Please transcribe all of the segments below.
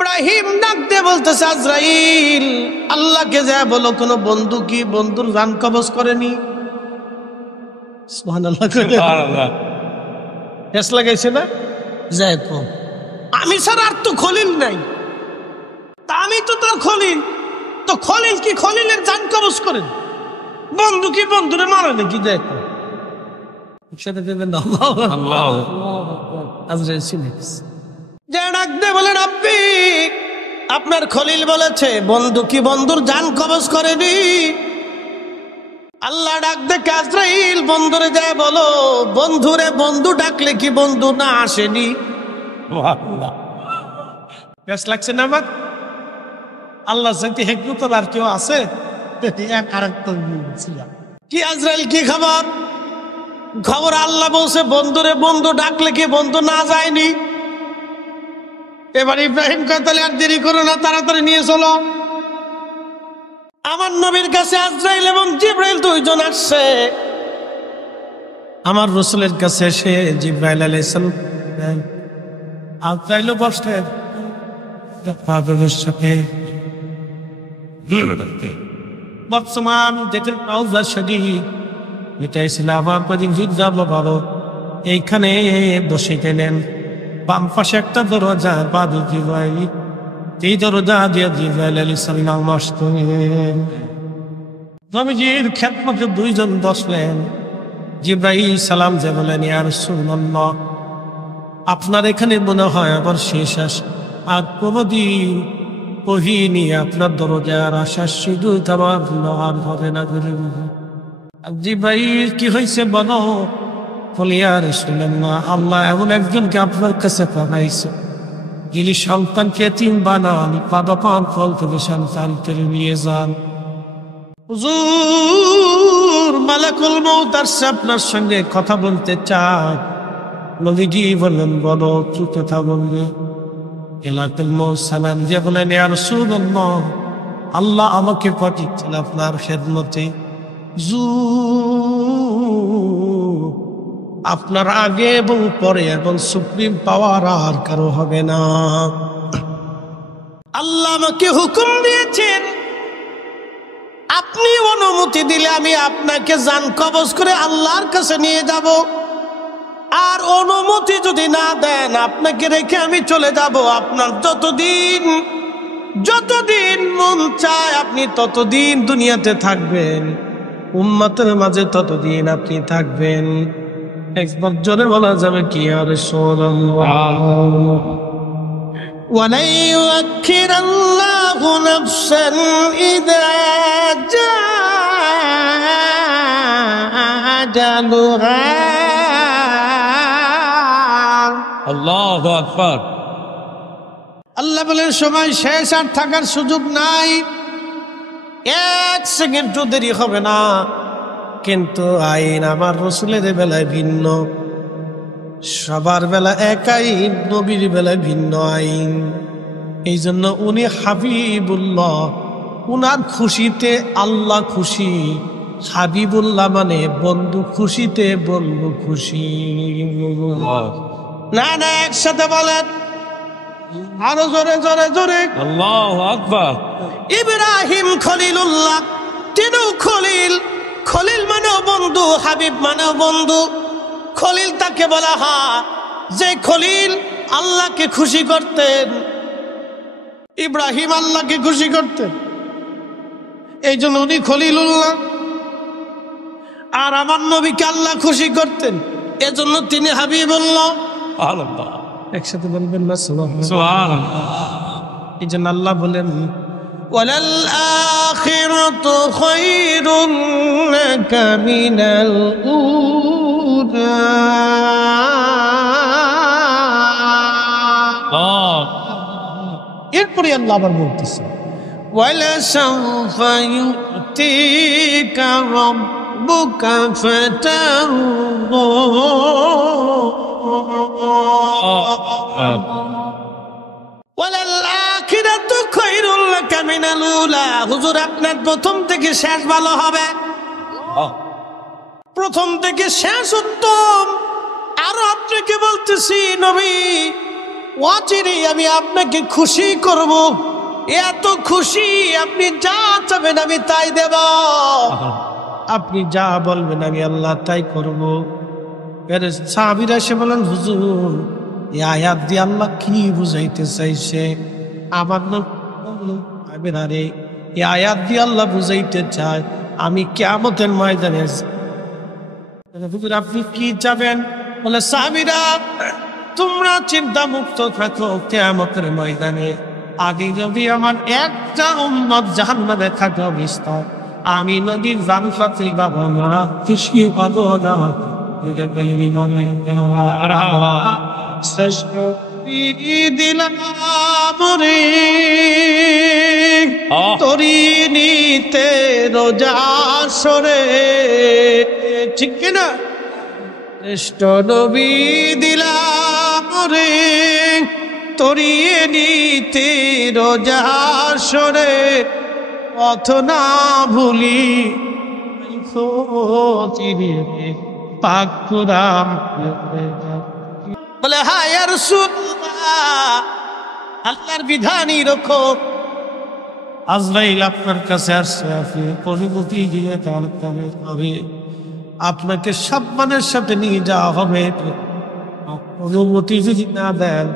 ইব্রাহিম ডাক দিয়ে বলতেছে, আজরাইল, আল্লাহকে যা বলো কোন বন্ধু কি বন্ধুর জান কবজ করেনি? সুবহানাল্লাহ। হেস লাগাইছে না? যাই কম, আমি ছাড়া আর তো খলিল নাই, তা আমি তো তোর খলিল, তো খলিল কি খলিলের জান কবজ করেন? বন্ধু কি বন্ধুরে মারে নাকি? যাই কম সাথে দেবেন আল্লাহ। আজরাইল যে ডাক দিয়ে বলেন, আপনি আপনার খলিল বলেছে বন্ধু কি বন্ধুর জান কবজ করেনি? আল্লাহ ডাক দেখে, আজরাইল বন্ধুরে যায় বলো, বন্ধুরে বন্ধু ডাকলে কি বন্ধু না আসেনি? বেশ লাগছে না আমার? আল্লাহ সাথে হেকমত আর কেউ আছে? কি আজরাইল কি খবর? খবর আল্লাহ বলছে বন্ধুরে বন্ধু ডাকলে কি বন্ধু না যায়নি? এবার ইব্রাহিম কয়, তাহলে আর দেরি করো না, তাড়াতাড়ি নিয়ে চলো। আমার নবীর কাছে আজরাইল এবং জিবরাইল দুইজন আসছে। আমার রাসূলের কাছে এসে জিবরাইল আলাইহিস সালাম আজরাইলও বসলেন বর্তমান যেটা রওজা শরীফ, এটা ইসলামাবাদ যাবো ভালো, এইখানে বসে গেলেন। বাম পাশে একটা দরজা, বাদু জিবরাইল, এই দরজা দিয়ে জিবরাইল আলাইহিস সালাম আসতেন। নবীজির খেদমতে দুইজন বসলেন। জিবরাইল সালাম যে বলেন, ইয়া রাসূলুল্লাহ, আপনার এখানে মনে হয় আবার শেষ আসে, আর কোনদিন কহিনি আপনার দরজার আশার সুযোগ আমার আর হবে না। জিবরাইল, কি হয়েছে বলো? বলি, ইয়া রাসূলুল্লাহ, আল্লাহ এমন একজনকে আপনার কাছে পাঠাইছে, যিনি সন্তানকে এতিম বানান, পান ফল থেকে সন্তান কেড়ে নিয়ে যান। হুজুর, মালাকুল মউত আসছে আপনার সঙ্গে কথা বলতে চায়। নবীজি বললেন, বলো, কি কথা বলবে? মালাকুল মউত সালাম দিয়ে বলেন, ইয়া রাসূলুল্লাহ, আল্লাহ আমাকে পাঠিয়েছেন আপনার খেদমতে। আপনার আগে এবং পরে এবং সুপ্রিম পাওয়ার আর কারো হবে না। আল্লাহ আমাকে হুকুম দিয়েছেন, আপনি অনুমতি দিলে আমি আপনাকে জান কবজ করে আল্লাহর কাছে নিয়ে যাব, আর অনুমতি যদি না দেন আপনাকে রেখে আমি চলে যাব। আপনার যতদিন মন চায় আপনি ততদিন দুনিয়াতে থাকবেন, উম্মতের মাঝে ততদিন আপনি থাকবেন। একবার জোরে বলা যাবে কি? আর রাসূলুল্লাহ, ওয়ালা ইউআখিরাল্লাহু নাফসান ইযা জাআ আজালুহা। আল্লাহু আকবার। আল্লাহ বলেন, সময় শেষ, আর থাকার সুযোগ নাই, এক সেকেন্ডও দেরি হবে না। কিন্তু আইন আমার রাসূলের বেলায় ভিন্ন, সবার বেলা এক আইন, নবীর বেলায় ভিন্ন আইন। এই জন্য উনি হাবিবুল্লাহ, উনার খুশিতে আল্লাহ খুশি। হাবিবুল্লাহ মানে বন্ধু, খুশিতে বন্ধু খুশি। না না, একসাথে বলেন, আরো জোরে জোরে জোরে, আল্লাহু আকবার। ইব্রাহিম খলিলুল্লাহ, তিনিও খলিল। খলিল মানেও বন্ধু, হাবিব মানেও বন্ধু। খলিল তাকে বলা হয় যে খলিল আল্লাহকে খুশি করতেন। ইব্রাহিম আল্লাহকে খুশি করতেন, এই জন্য উনি খলিলুল্লাহ। আর আমার নবীকে আল্লাহ খুশি করতেন, এজন্য তিনি হাবিবুল্লাহ। একসাথে বলবেন না সুবহানাল্লাহ। এই জন্য আল্লাহ বলেন, ওয়ালাল আখিরাতু খায়রুন লাকা মিনাল উলা। এরপরে আল্লাহ আবার বলতেছে, ওয়ালা সাওফা ইউতিকা রাব্বুকা ফাতারদা। হুজুর, আপনার প্রথম থেকে শেষ ভালো হবে। প্রথম থেকে শেষ উত্তম। আরো আপনাকে বলতেছি নবী, ওয়াজিরি আমি আপনাকে খুশি করব, এত খুশি আপনি যা চাবেন আমি তাই দেব, আপনি যা বলবেন আমি আল্লাহ তাই করব। এর সাহাবীরা এসে বলেন, হুজুর এই আয়াত দিয়ে আল্লাহ কি বুঝাইতে চাইছে? আমার আরে এই আয়াত দিয়ে আল্লাহ বুঝাইতে চায় আমি কিয়ামতের ময়দানে, হুজুর আপনি কি চাবেন? বলে সাহাবীরা তোমরা চিন্তা মুক্ত থাকো, কিয়ামতের ময়দানে আগে যদি আমার একটা উম্মত জাহান্নামে থাকে বিস্তার, আমি নদীর জানফাতে বাবা মা খুশি হব না। দিলাম রে তরি নিতে রোজা সরে, ঠিক কিনা? শ্রেষ্ঠ নবী দিলাম রে তরিয়ে নিতে রোজা সরে, পথ না ভুলি পাক কুরাম। বলে হায় রাসূলুল্লাহ আল্লাহর বিধানই রক্ষো, আজরাইল আপনার কাছে আসছে, আপনি অনুমতি দিয়ে হবে আপনাকে সম্মানের সাথে নিয়ে যাওয়া হবে। অনুমতি যদি না দেন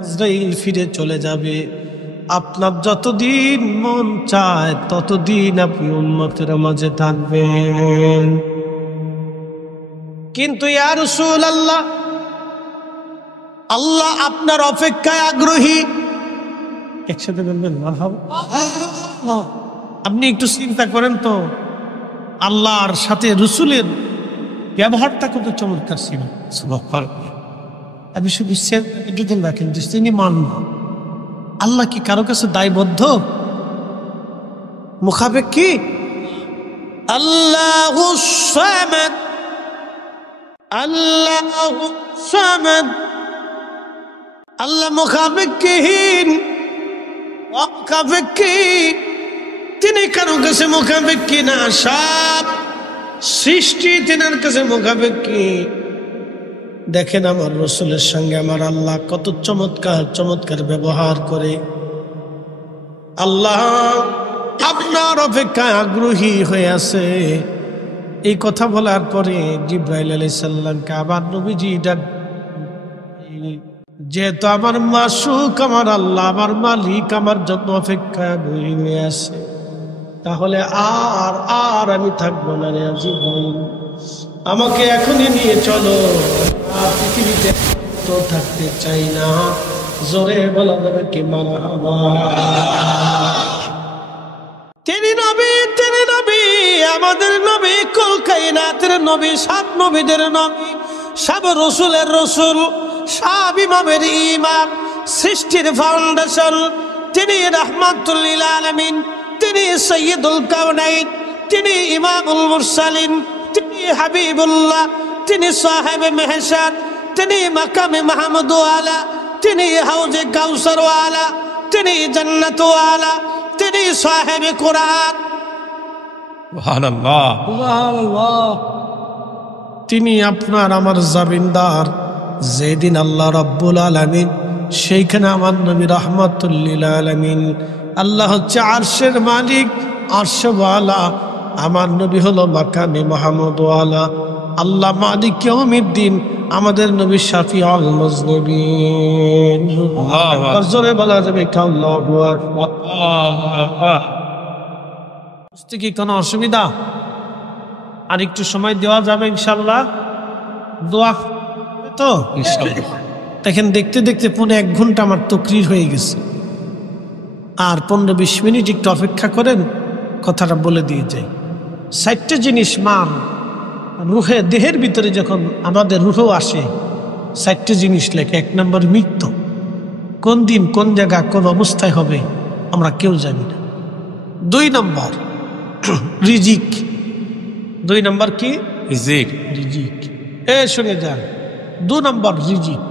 আজরাইল ফিরে চলে যাবে। আপনার যতদিন মন চায় ততদিন আপনি উম্মতের মাঝে থাকবেন। কিন্তু ইয়া রাসূলুল্লাহ আল্লাহ আপনার অপেক্ষায় আগ্রহী। একসাথে বলবেন মারহাবা। আপনি একটু চিন্তা করেন তো আল্লাহর সাথে রসুলের ব্যবহারটা কত চমৎকার ছিল। আপনি শুধু দুদিন রাখেন যে তিনি মানব, আল্লাহ কি কারো কাছে দায়বদ্ধ? মুখাপেক্ষী আল্লাহু সামাদ, আল্লাহু সামাদ, আল্লাহ মুখাপেক্ষীহীন, অমুখাপেক্ষী। তিনি কারো কাছে মুখাপেক্ষী না, সব সৃষ্টি তিনার কাছে মুখাপেক্ষী। দেখেন আমার রসুলের সঙ্গে আমার আল্লাহ কত চমৎকার চমৎকার ব্যবহার করে। আল্লাহ আপনার অপেক্ষায় আগ্রহী হয়ে আছে। এই কথা বলার পরে জিবরাইল আলাইহিস সালামকে আবার নবীজি ডাক, যেহেতু আমার মাসুক আমার আল্লাহ আমার মালিক আমার জন্য অপেক্ষায় হয়ে আছে, তাহলে আর আর আমি থাকবো না রে জিবরাইল, আমাকে এখনই নিয়ে চলো, আর পৃথিবীতে তো থাকতে চাই না। জোরে বলা যাবে কি মারহাবা। তিনি নবী, তিনি নবী, আমাদের নবী, কুল কায়নাতের নবী, সব নবীদের নবী, সব রসুলের রসুল, সব ইমামের ইমাম, সৃষ্টির ফাউন্ডেশন। তিনি রাহমাতুল লিল আলামিন, তিনি সাইয়্যিদুল কাওনাইন, তিনি ইমামুল মুরসালিন, তিনি হাবিবুল্লাহ, তিনি সাহেবে মেহসান, তিনি মাকামে মাহমুদ ওয়ালা, তিনি হাউজে কাউসার ওয়ালা, তিনি জান্নাত ওয়ালা, তিনি সাহেবে কুরআন। সুবহানাল্লাহ, সুবহানাল্লাহ। তিনি আপনার আমার জামিনদার। যেদিন আল্লাহ রাব্বুল আলামিন, সেইখানে আমার নবী রাহমাতুল লিল আলামিন। আল্লাহ হচ্ছে আরশের মালিক, আরশওয়ালা, আমার নবী হলো মাকামে মাহমুদ ওয়ালা। আল্লাহ মালিক ইয়াউমিদ্দিন, আমাদের নবী শাফিউল মুজনিবিন। জোরে বলা যাবে আল্লাহু আকবার। বুঝতে কি কোনো অসুবিধা? আর একটু সময় দেওয়া যাবে ইনশাআল্লাহ। দোয়া তো ইনশাআল্লাহ। দেখেন দেখতে দেখতে 1 ঘন্টা আমার তকরির হয়ে গেছে। আর 15-20 মিনিট একটু অপেক্ষা করেন, কথাটা বলে দিয়ে যাই। 4টা জিনিস মান রুহে, দেহের ভিতরে যখন আমাদের রুহ আসে, 4টা জিনিস লেখে। 1 নম্বর মৃত্যু, কোন দিন কোন জায়গা কোন অবস্থায় হবে আমরা কেউ জানি না। 2 নম্বর রিজিক। 2 নম্বর কি? রিজিক। রিজিক শুনে যান। 2 নম্বর রিজিক,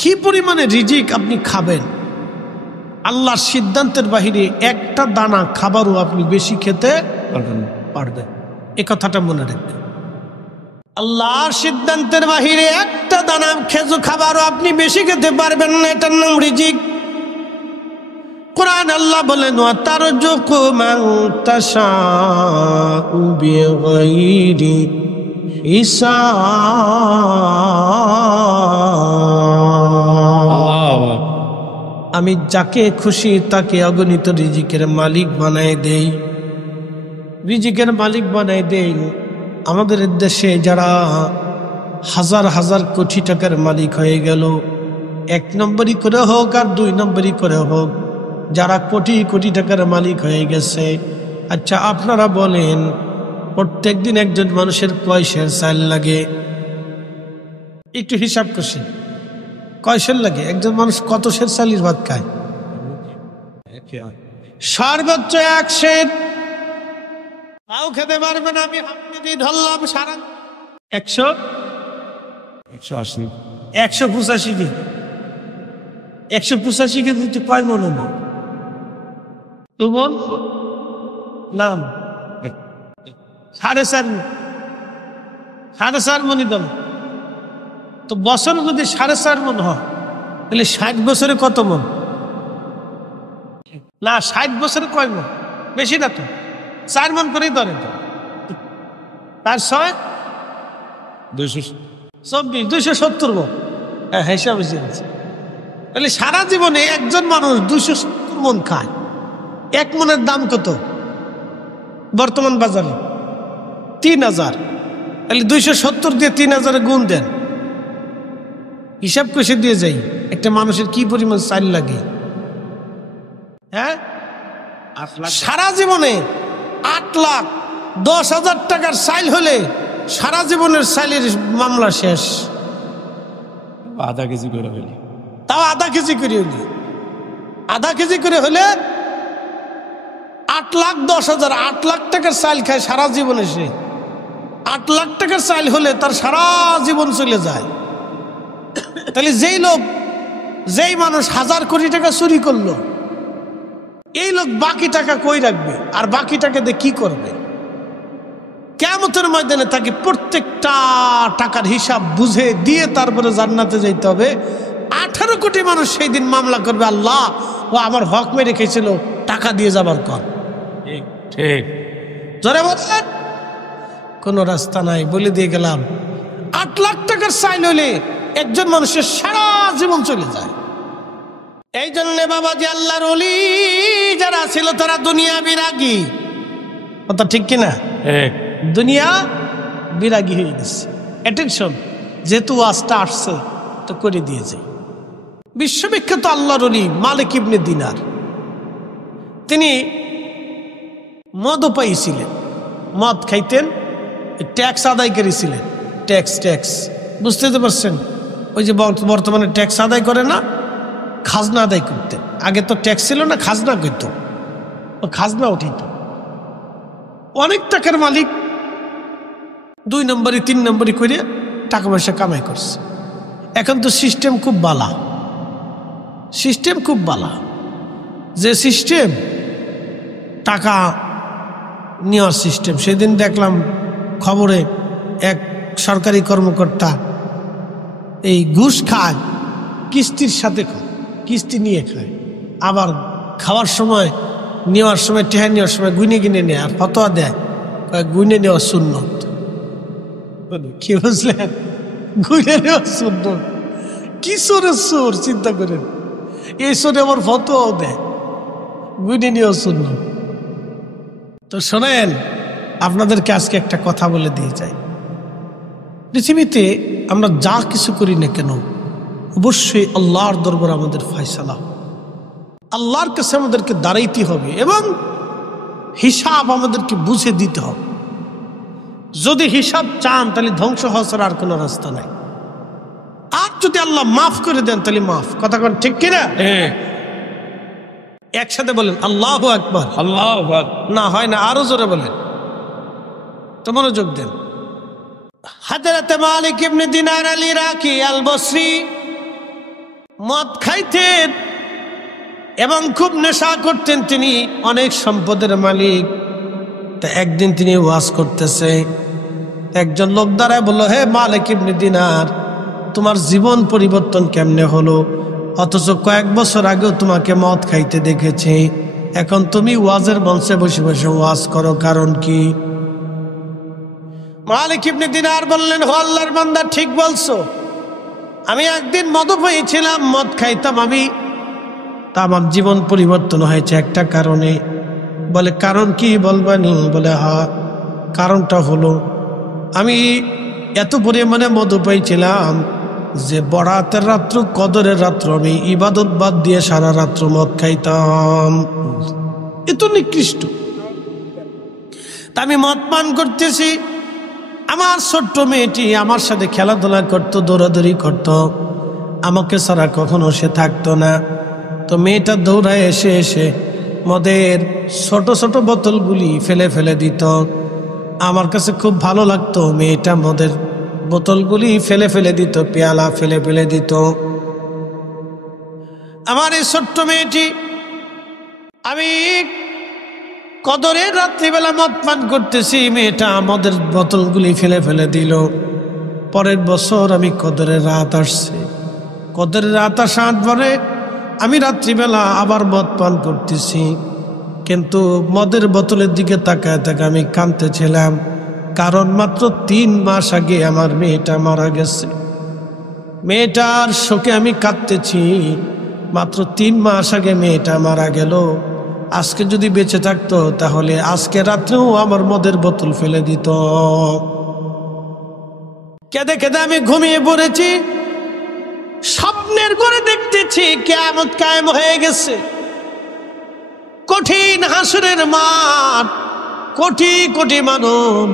কি পরিমাণে রিজিক আপনি খাবেন। আল্লাহর সিদ্ধান্তের বাহিরে একটা দানা খাবারও আপনি বেশি খেতে পারবেন। এ কথাটা মনে রাখবেন। আল্লাহর সিদ্ধান্তের বাহিরে একটা দানা খেজুর খাবারও আপনি বেশি খেতে পারবেন না, এটার নাম রিজিক। কোরআন আল্লাহ বলেন ওয়াতারযুকু মান তাশাউ বিগাইরি হিসাব। আমি যাকে খুশি তাকে অগণিত রিজিকের মালিক বানায় দেই, রিজিকের মালিক বানায় দেই। আমাদের দেশে যারা হাজার হাজার কোটি টাকার মালিক হয়ে গেল, 1 নম্বরই করে হোক আর 2 নম্বরই করে হোক, যারা কোটি কোটি টাকার মালিক হয়ে গেছে, আচ্ছা আপনারা বলেন প্রত্যেক দিন একজন মানুষের কয় সের চাল লাগে? একটু হিসাব করছি, কয় সের লাগে? একজন মানুষ কত সের চালের ভাত খায়? সর্বোচ্চ 1 সের। তাও খেতে পারবে না। আমি হামদি ধরলাম সারা 180 185 দিন, 185 কেজি তুই কয় মন হবো? তু বল নাম 4.5 মনই দল। তো বছর যদি 4.5 মন হয় তাহলে 60 বছরে কত মন? না 60 বছরে কয় মন? বেশি না তো, 4 মন করেই ধরেন তো। তার 6 224 270 মন। হ্যাঁ হিসাব হয়েছে। তাহলে সারা জীবনে একজন মানুষ 270 মন খায়। 1 মনের দাম কত বর্তমান বাজারে? 3000। তাহলে 270 দিয়ে 3000 গুণ দেন, হিসাব কষে দিয়ে যাই একটা মানুষের কি পরিমাণ চাল লাগে। হ্যাঁ সারা জীবনে 8,10,000 টাকার চাল হলে সারা জীবনের চালের মামলা শেষ। আধা কেজি করে হইলে, তাও আধা কেজি করে হইলে, আধা কেজি করে হলে 8,10,000, 8 লাখ টাকার চাল খায় সারা জীবনে। সে 8 লাখ টাকার চাল হলে তার সারা জীবন চলে যায়। তাহলে যেই মানুষ 1000 কোটি টাকা চুরি করলো, এই লোক বাকি টাকা কই রাখবে আর বাকি টাকা দিয়ে কি করবে? কিয়ামতের ময়দানে তাকে প্রত্যেকটা টাকার হিসাব বুঝে দিয়ে তারপরে জান্নাতে যাইতে হবে। 18 কোটি মানুষ সেই দিন মামলা করবে, আল্লাহ ও আমার হক মেরে রেখেছিল, টাকা দিয়ে যাবার কর। ঠিক জোরে বলেন। কোনো রাস্তা নাই, বলে দিয়ে গেলাম। 8 লাখ টাকার চাইল হলে একজন মানুষের সারা জীবন চলে যায়। এই জন্য বাবাজি আল্লাহর ওলি যারা ছিল তারা দুনিয়া বিরাগী, কথা ঠিক কিনা? দুনিয়া বিরাগী হয়ে গেছে। অ্যাটেনশন, যেহেতু ওয়াজটা আসছে তো করে দিয়েছে। বিশ্ববিখ্যাত আল্লাহর ওলি মালিক ইবনে দিনার, তিনি মদপায়ী ছিলেন, মদ খাইতেন, ট্যাক্স আদায়কারী ছিলেন। ট্যাক্স বুঝতে তো পারছেন? ওই যে বর্তমানে ট্যাক্স আদায় করে না, খাজনা আদায় করতেন। আগে তো ট্যাক্স ছিল না, খাজনা করত, ও খাজনা উঠিত। অনেক টাকার মালিক, 2 নম্বরই 3 নম্বরই করে টাকা পয়সা কামাই করছে। এখন তো সিস্টেম খুব বালা, সিস্টেম খুব বালা। যে সিস্টেম টাকা নেওয়ার সিস্টেম, সেদিন দেখলাম খবরে এক সরকারি কর্মকর্তা এই ঘুষ খায়, কিস্তির সাথে খায়, কিস্তি নিয়ে খায়, আবার খাওয়ার সময় নেওয়ার সময় টেহা নেওয়ার সময় গুনে গুনে নেয় আর ফতোয়া দেয় গুনে নেওয়া সুন্নত। কি বুঝলেন? গুনে নেওয়া সুন্নত। কি সোরের সোর চিন্তা করেন, এই সোরে আবার ফতোয়াও দেয় গুনে নেওয়া সুন্নত। তো শোনেন, আপনাদেরকে আজকে একটা কথা বলে দিয়ে যাই। পৃথিবীতে আমরা যা কিছু করি না কেন, অবশ্যই আল্লাহর দরবার আমাদের ফয়সালা, আল্লাহর কাছে আমাদেরকে দাঁড়াইতে হবে এবং হিসাব আমাদেরকে বুঝে দিতে হবে। যদি হিসাব চান তাহলে ধ্বংস হওয়া ছাড়া আর কোনো রাস্তা নাই। আর যদি আল্লাহ মাফ করে দেন তাহলে মাফ। কথা কন ঠিক কিনা? একসাথে বলেন আল্লাহু আকবার। আল্লাহু আকবার। না হয় না, আরো জোরে বলেন, তো মনোযোগ দেন। হযরত মালিক ইবনে দিনার আল ইরাকি আল বসরি মদ খাইতেন এবং খুব নেশা করতেন। তিনি অনেক সম্পদের মালিক। তা একদিন তিনি ওয়াজ করতেছে, একজন লোক দাঁড়ায় বলল, হে মালিক ইবনে দিনার, তোমার জীবন পরিবর্তন কেমনে হলো? অথচ কয়েক বছর আগেও তোমাকে মদ খাইতে দেখেছি, এখন তুমি ওয়াজের মঞ্চে বসে বসে ওয়াজ করো, কারণ কি? মালিক ইবনে দিনার বললেন, ও আল্লাহর বান্দা, ঠিক বলছো। আমি একদিন মদপায়ী ছিলাম, মদ খাইতাম আমি, তা আমার জীবন পরিবর্তন হয়েছে একটা কারণে। বলে, কারণ কি বলবানি? বলে, হ্যাঁ, কারণটা হলো আমি এত পরিমাণে মদপায়ী ছিলাম যে বরাতের রাত্র, কদরের রাত্র আমি ইবাদত বাদ দিয়ে সারা রাত্র মদ খাইতাম। এত নিকৃষ্ট। তা আমি মদ পান করতেছি, আমার ছোট্ট মেয়েটি আমার সাথে খেলাধুলা করতো, দৌড়াদৌড়ি করতো, আমাকে ছাড়া কখনো সে থাকতো না। তো মেয়েটা দৌড়ায় এসে এসে মদের ছোট ছোট বোতলগুলি ফেলে ফেলে দিত। আমার কাছে খুব ভালো লাগতো, মেয়েটা মদের বোতলগুলি ফেলে ফেলে দিত, পেয়ালা ফেলে ফেলে দিত। আমার এই ছোট্ট মেয়েটি, আমি কদরের রাত্রিবেলা মদ পান করতেছি, মেয়েটা মদের বোতলগুলি ফেলে ফেলে দিল। পরের বছর আমি কদরের রাত আসছে, কদরের রাত আসার পরে আমি রাত্রিবেলা আবার মদ পান করতেছি, কিন্তু মদের বোতলের দিকে তাকায় তাকায় আমি কাঁদতেছিলাম, কারণ মাত্র 3 মাস আগে আমার মেয়েটা মারা গেছে। মেয়েটার শোকে আমি কাঁদতেছি, মাত্র 3 মাস আগে মেয়েটা মারা গেল। আজকে যদি বেঁচে থাকতো তাহলে আজকে রাত্রেও আমার মদের বোতল ফেলে দিত। কেঁদে কেঁদে আমি ঘুমিয়ে পড়েছি। স্বপ্নের করে দেখতেছি কিয়ামত কায়েম হয়ে গেছে, কঠিন হাসরের মাঠ, কোটি কোটি মানব,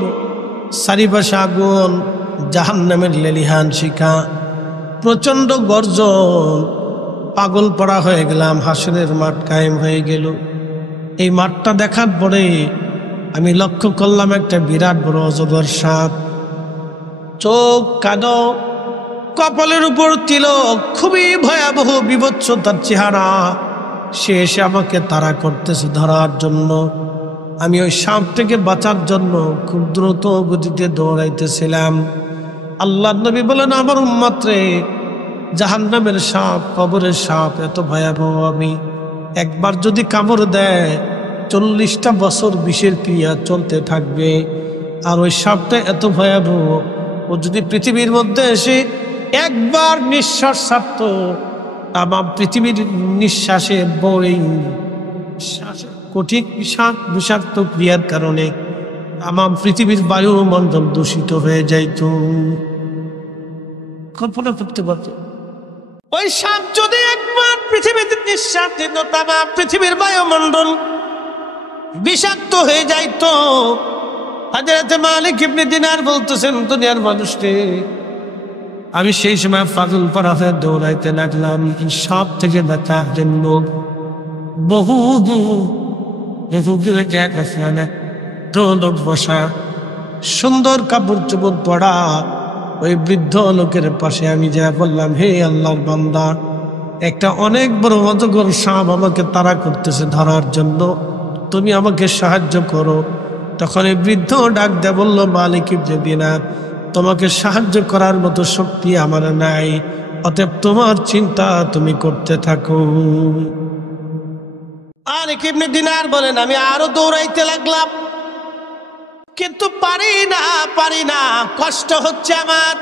চারিপাশে আগুন, জাহান্নামের লেলিহান শিখা, প্রচন্ড গর্জন। পাগল পড়া হয়ে গেলাম, হাসরের মাঠ কায়েম হয়ে গেল। এই মাঠটা দেখার পরে আমি লক্ষ্য করলাম একটা বিরাট বড় অজগর সাপ, চোখ কালো, কপালের উপর তিলক, খুবই ভয়াবহ বিভৎস তার চেহারা। সে এসে আমাকে তাড়া করতেছে ধরার জন্য। আমি ওই সাপ থেকে বাঁচার জন্য খুব দ্রুত গতিতে দৌড়াইতেছিলাম। আল্লাহর নবী বলেন, আমার উম্মত রে, জাহান্নামের সাপ, কবরের সাপ এত ভয়াবহ, আমি একবার যদি কামড় দেয় 40টা বছর বিষের ক্রিয়া চলতে থাকবে। আর ওই সাপটা এত ভয়াবহ, ও যদি পৃথিবীর মধ্যে এসে একবার নিঃশ্বাস ছাড়ত, আমার পৃথিবীর নিঃশ্বাসে বই কঠিন বিষাক্ত ক্রিয়ার কারণে আমার পৃথিবীর বায়ুমণ্ডল দূষিত হয়ে যাইত। কল্পনা করতে পারত, ওই সাপ যদি একবার পৃথিবীতে নিঃশ্বাস দিত, তামাম পৃথিবীর বায়ুমণ্ডল বিষাক্ত হয়ে যাইত। হযরত মালিক ইবনে দিনার বলতেছেন, দুনিয়ার মানুষকে আমি সেই সময় পাগল পাড়া হয়ে দৌড়াইতে লাগলাম সাপ থেকে বাঁচার জন্য। বহু লোক বসা, সুন্দর কাপড় চোপড় পড়া, ওই বৃদ্ধ লোকের পাশে আমি যা বললাম, হে আল্লাহর বান্দা, একটা অনেক বড় অজগর সাপ আমাকে তাড়া করতেছে ধরার জন্য, তুমি আমাকে সাহায্য করো। তখন এই বৃদ্ধ ডাক দেয়া বলল, মালিক ইবনে দিনার, তোমাকে সাহায্য করার মতো শক্তি আমার নাই, অতএব তোমার চিন্তা তুমি করতে থাকো। মালিক ইবনে দিনার বলেন, আমি আরো দৌড়াইতে লাগলাম, কিন্তু পারি না, কষ্ট হচ্ছে আমার।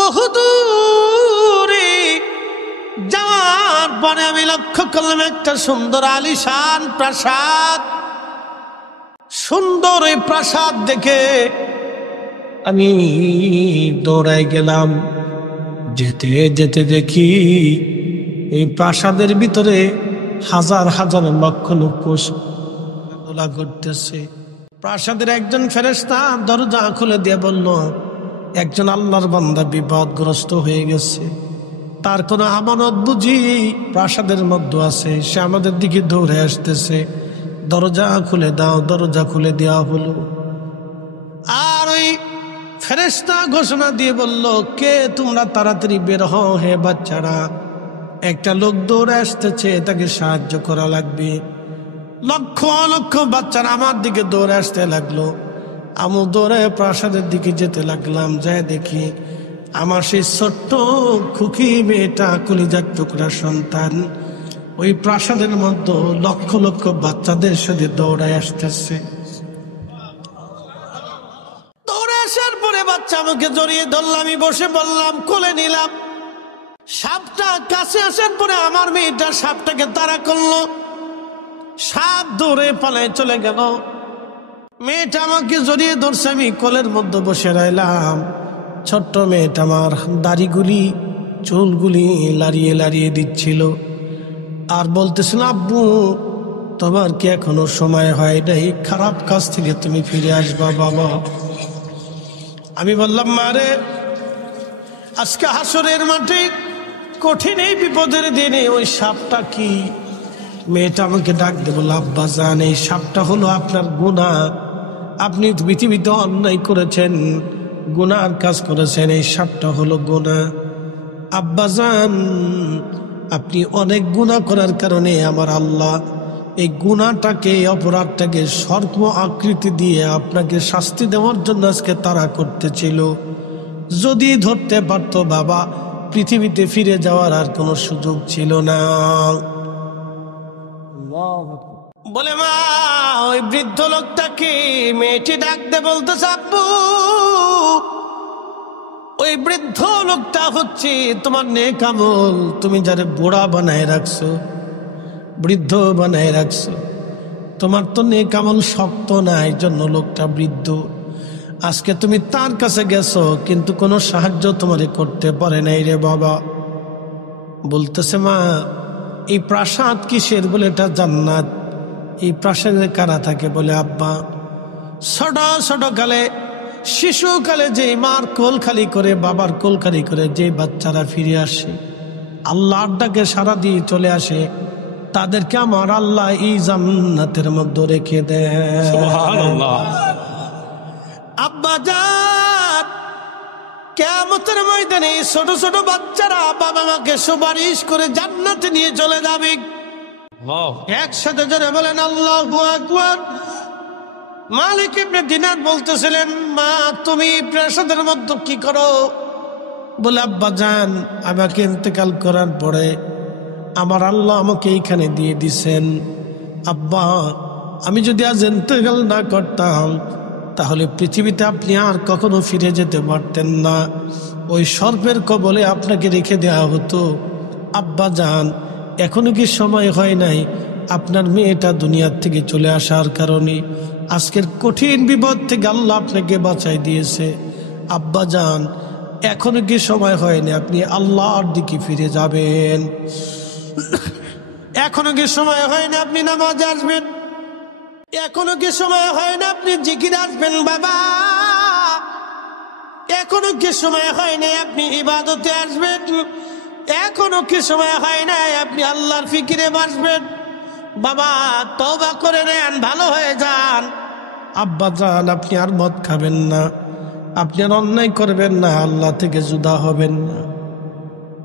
বহুদূরে যাওয়ার পরে আমি লক্ষ্য করলাম একটা সুন্দর আলিশান প্রাসাদ। সুন্দর এই প্রাসাদ দেখে আমি দৌড়াই গেলাম। যেতে যেতে দেখি এই প্রাসাদের ভিতরে হাজার হাজার লক্ষ লক্ষ খেলাধুলা করতেছে। প্রাসাদের একজন ফেরেশতা দরজা খুলে দিয়ে বলল, একজন আল্লাহর বান্দা বিপদগ্রস্ত হয়ে গেছে, তার কোনো আমানত বুঝি প্রাসাদের মধ্যে আছে, সে আমাদের দিকে দৌড়ে আসতেছে, দরজা খুলে দাও। দরজা খুলে দেওয়া হলো। আর ওই ফেরেশতা ঘোষণা দিয়ে বলল, কে তোমরা তাড়াতাড়ি বের হও, হে বাচ্চারা, একটা লোক দৌড়ে আসতেছে, তাকে সাহায্য করা লাগবে। লক্ষ লক্ষ বাচ্চারা আমার দিকে দৌড়ে আসতে লাগলো। আমি দৌড়ে প্রাসাদের দিকে যেতে লাগলাম, যায় দেখি আমার সেই ছোট্ট খুকি মেয়েটা, কলিজার টুকরা সন্তান, ওই প্রাসাদের মধ্যে লক্ষ লক্ষ বাচ্চাদের সাথে দৌড়ায় আসতেছে। দৌড়ে আসার পরে বাচ্চা আমাকে জড়িয়ে ধরলাম, আমি বসে বললাম, কোলে নিলাম। সাপটা কাছে আসার পরে আমার মেয়েটা সাপটাকে তাড়া করলো, সাপ দৌড়ে পালায় চলে গেল। মেয়েটা আমাকে জড়িয়ে ধরছে, আমি কোলের মধ্যে বসে রইলাম। ছোট্ট মেয়েটা আমার দাড়িগুলি চুলগুলি লাড়িয়ে লাড়িয়ে দিচ্ছিল আর বলতেছিল, আব্বু তোমার কি এখনো সময় হয় নাই? খারাপ কাজ থেকে তুমি ফিরে আসবা বাবা। আমি বললাম, মারে আজকে হাসরের মাঠে কঠিন এই বিপদের দিনে ওই সাপটা কি? মেয়েটা আমাকে ডাক দেব, আব্বা জান এই সাপটা হলো আপনার গুনাহ, আপনি পৃথিবীতে অন্যায় করেছেন, গুনার কাজ করেছেন, এই সাপটা হলো গুনাহ। আব্বা জান আপনি অনেক গুনাহ করার কারণে আমার আল্লাহ এই গুনাহটাকে, অপরাধটাকে সর্প আকৃতি দিয়ে আপনাকে শাস্তি দেওয়ার জন্য আজকে তাড়া করতেছিল। যদি ধরতে পারতো বাবা, পৃথিবীতে ফিরে যাওয়ার আর কোনো সুযোগ ছিল না। বলে মা ওই বৃদ্ধ লোকটাকে মেয়েটি ডাকতে বলতেছে, আব্বু ওই বৃদ্ধ লোকটা হচ্ছে তোমার নেক আমল, তুমি যারে বুড়া বানায় রাখছো, বৃদ্ধ বানায় রাখছো, তোমার তো নেক আমল শক্ত না, এই জন্য লোকটা বৃদ্ধ। আজকে তুমি তার কাছে গেছো কিন্তু কোনো সাহায্য তোমারে করতে পারে নাই রে বাবা। বলতেছে, মা এই প্রাসাদ কিসের? বলে এটা জান্নাত। এই প্রাসাদে কারা থাকে? বলে আব্বা ছোট ছোট কালে, শিশুকালে যে মার কোল খালি করে, বাবার কোল খালি করে যে বাচ্চারা ফিরে আসে, আল্লাহর ডাকে সারা দিয়ে চলে আসে, তাদেরকে আমার আল্লাহ এই জান্নাতের মধ্যে রেখে দেয়। সুবহানাল্লাহ। আব্বা জান কিয়ামতের ময়দানে ছোট ছোট বাচ্চারা বাবা মাকে সুপারিশ করে জান্নাতে নিয়ে চলে যাবে। একসাথে জোরে বলেন আল্লাহু আকবার। মালিক ইবনে দিনার বলতেছিলেন, মা তুমি প্রাসাদের মধ্যে কি করো? বলে আব্বা জান আমাকে ইন্তেকাল করার পরে আমার আল্লাহ আমাকে এইখানে দিয়ে দিছেন। আব্বা আমি যদি আজ ইন্তেকাল না করতাম তাহলে পৃথিবীতে আপনি আর কখনো ফিরে যেতে পারতেন না, ওই সর্পের কবলে আপনাকে রেখে দেওয়া হতো। আব্বা জান এখনো কি সময় হয় নাই আপনার মেয়েটা দুনিয়ার থেকে চলে আসার কারণে আজকের কঠিন বিপদ থেকে আল্লাহ আপনাকে বাঁচাই দিয়েছে? আব্বা জান এখনো কি সময় হয়নি আপনি আল্লাহর দিকে ফিরে যাবেন? এখনো কি সময় হয়নি আপনি নামাজে আসবেন? এখনো কি সময় হয় না আপনি জিকির আসবেন বাবা? এখনো কি সময় হয় না আপনি ইবাদতে আসবেন? এখনো কি সময় হয় না আপনি আল্লাহর ফিকিরে বসবেন? বাবা তওবা করে নেন, ভালো হয়ে যান। আব্বা জান আপনি আর মদ খাবেন না, আপনি আর অন্যায় করবেন না, আল্লাহ থেকে জুদা হবেন না।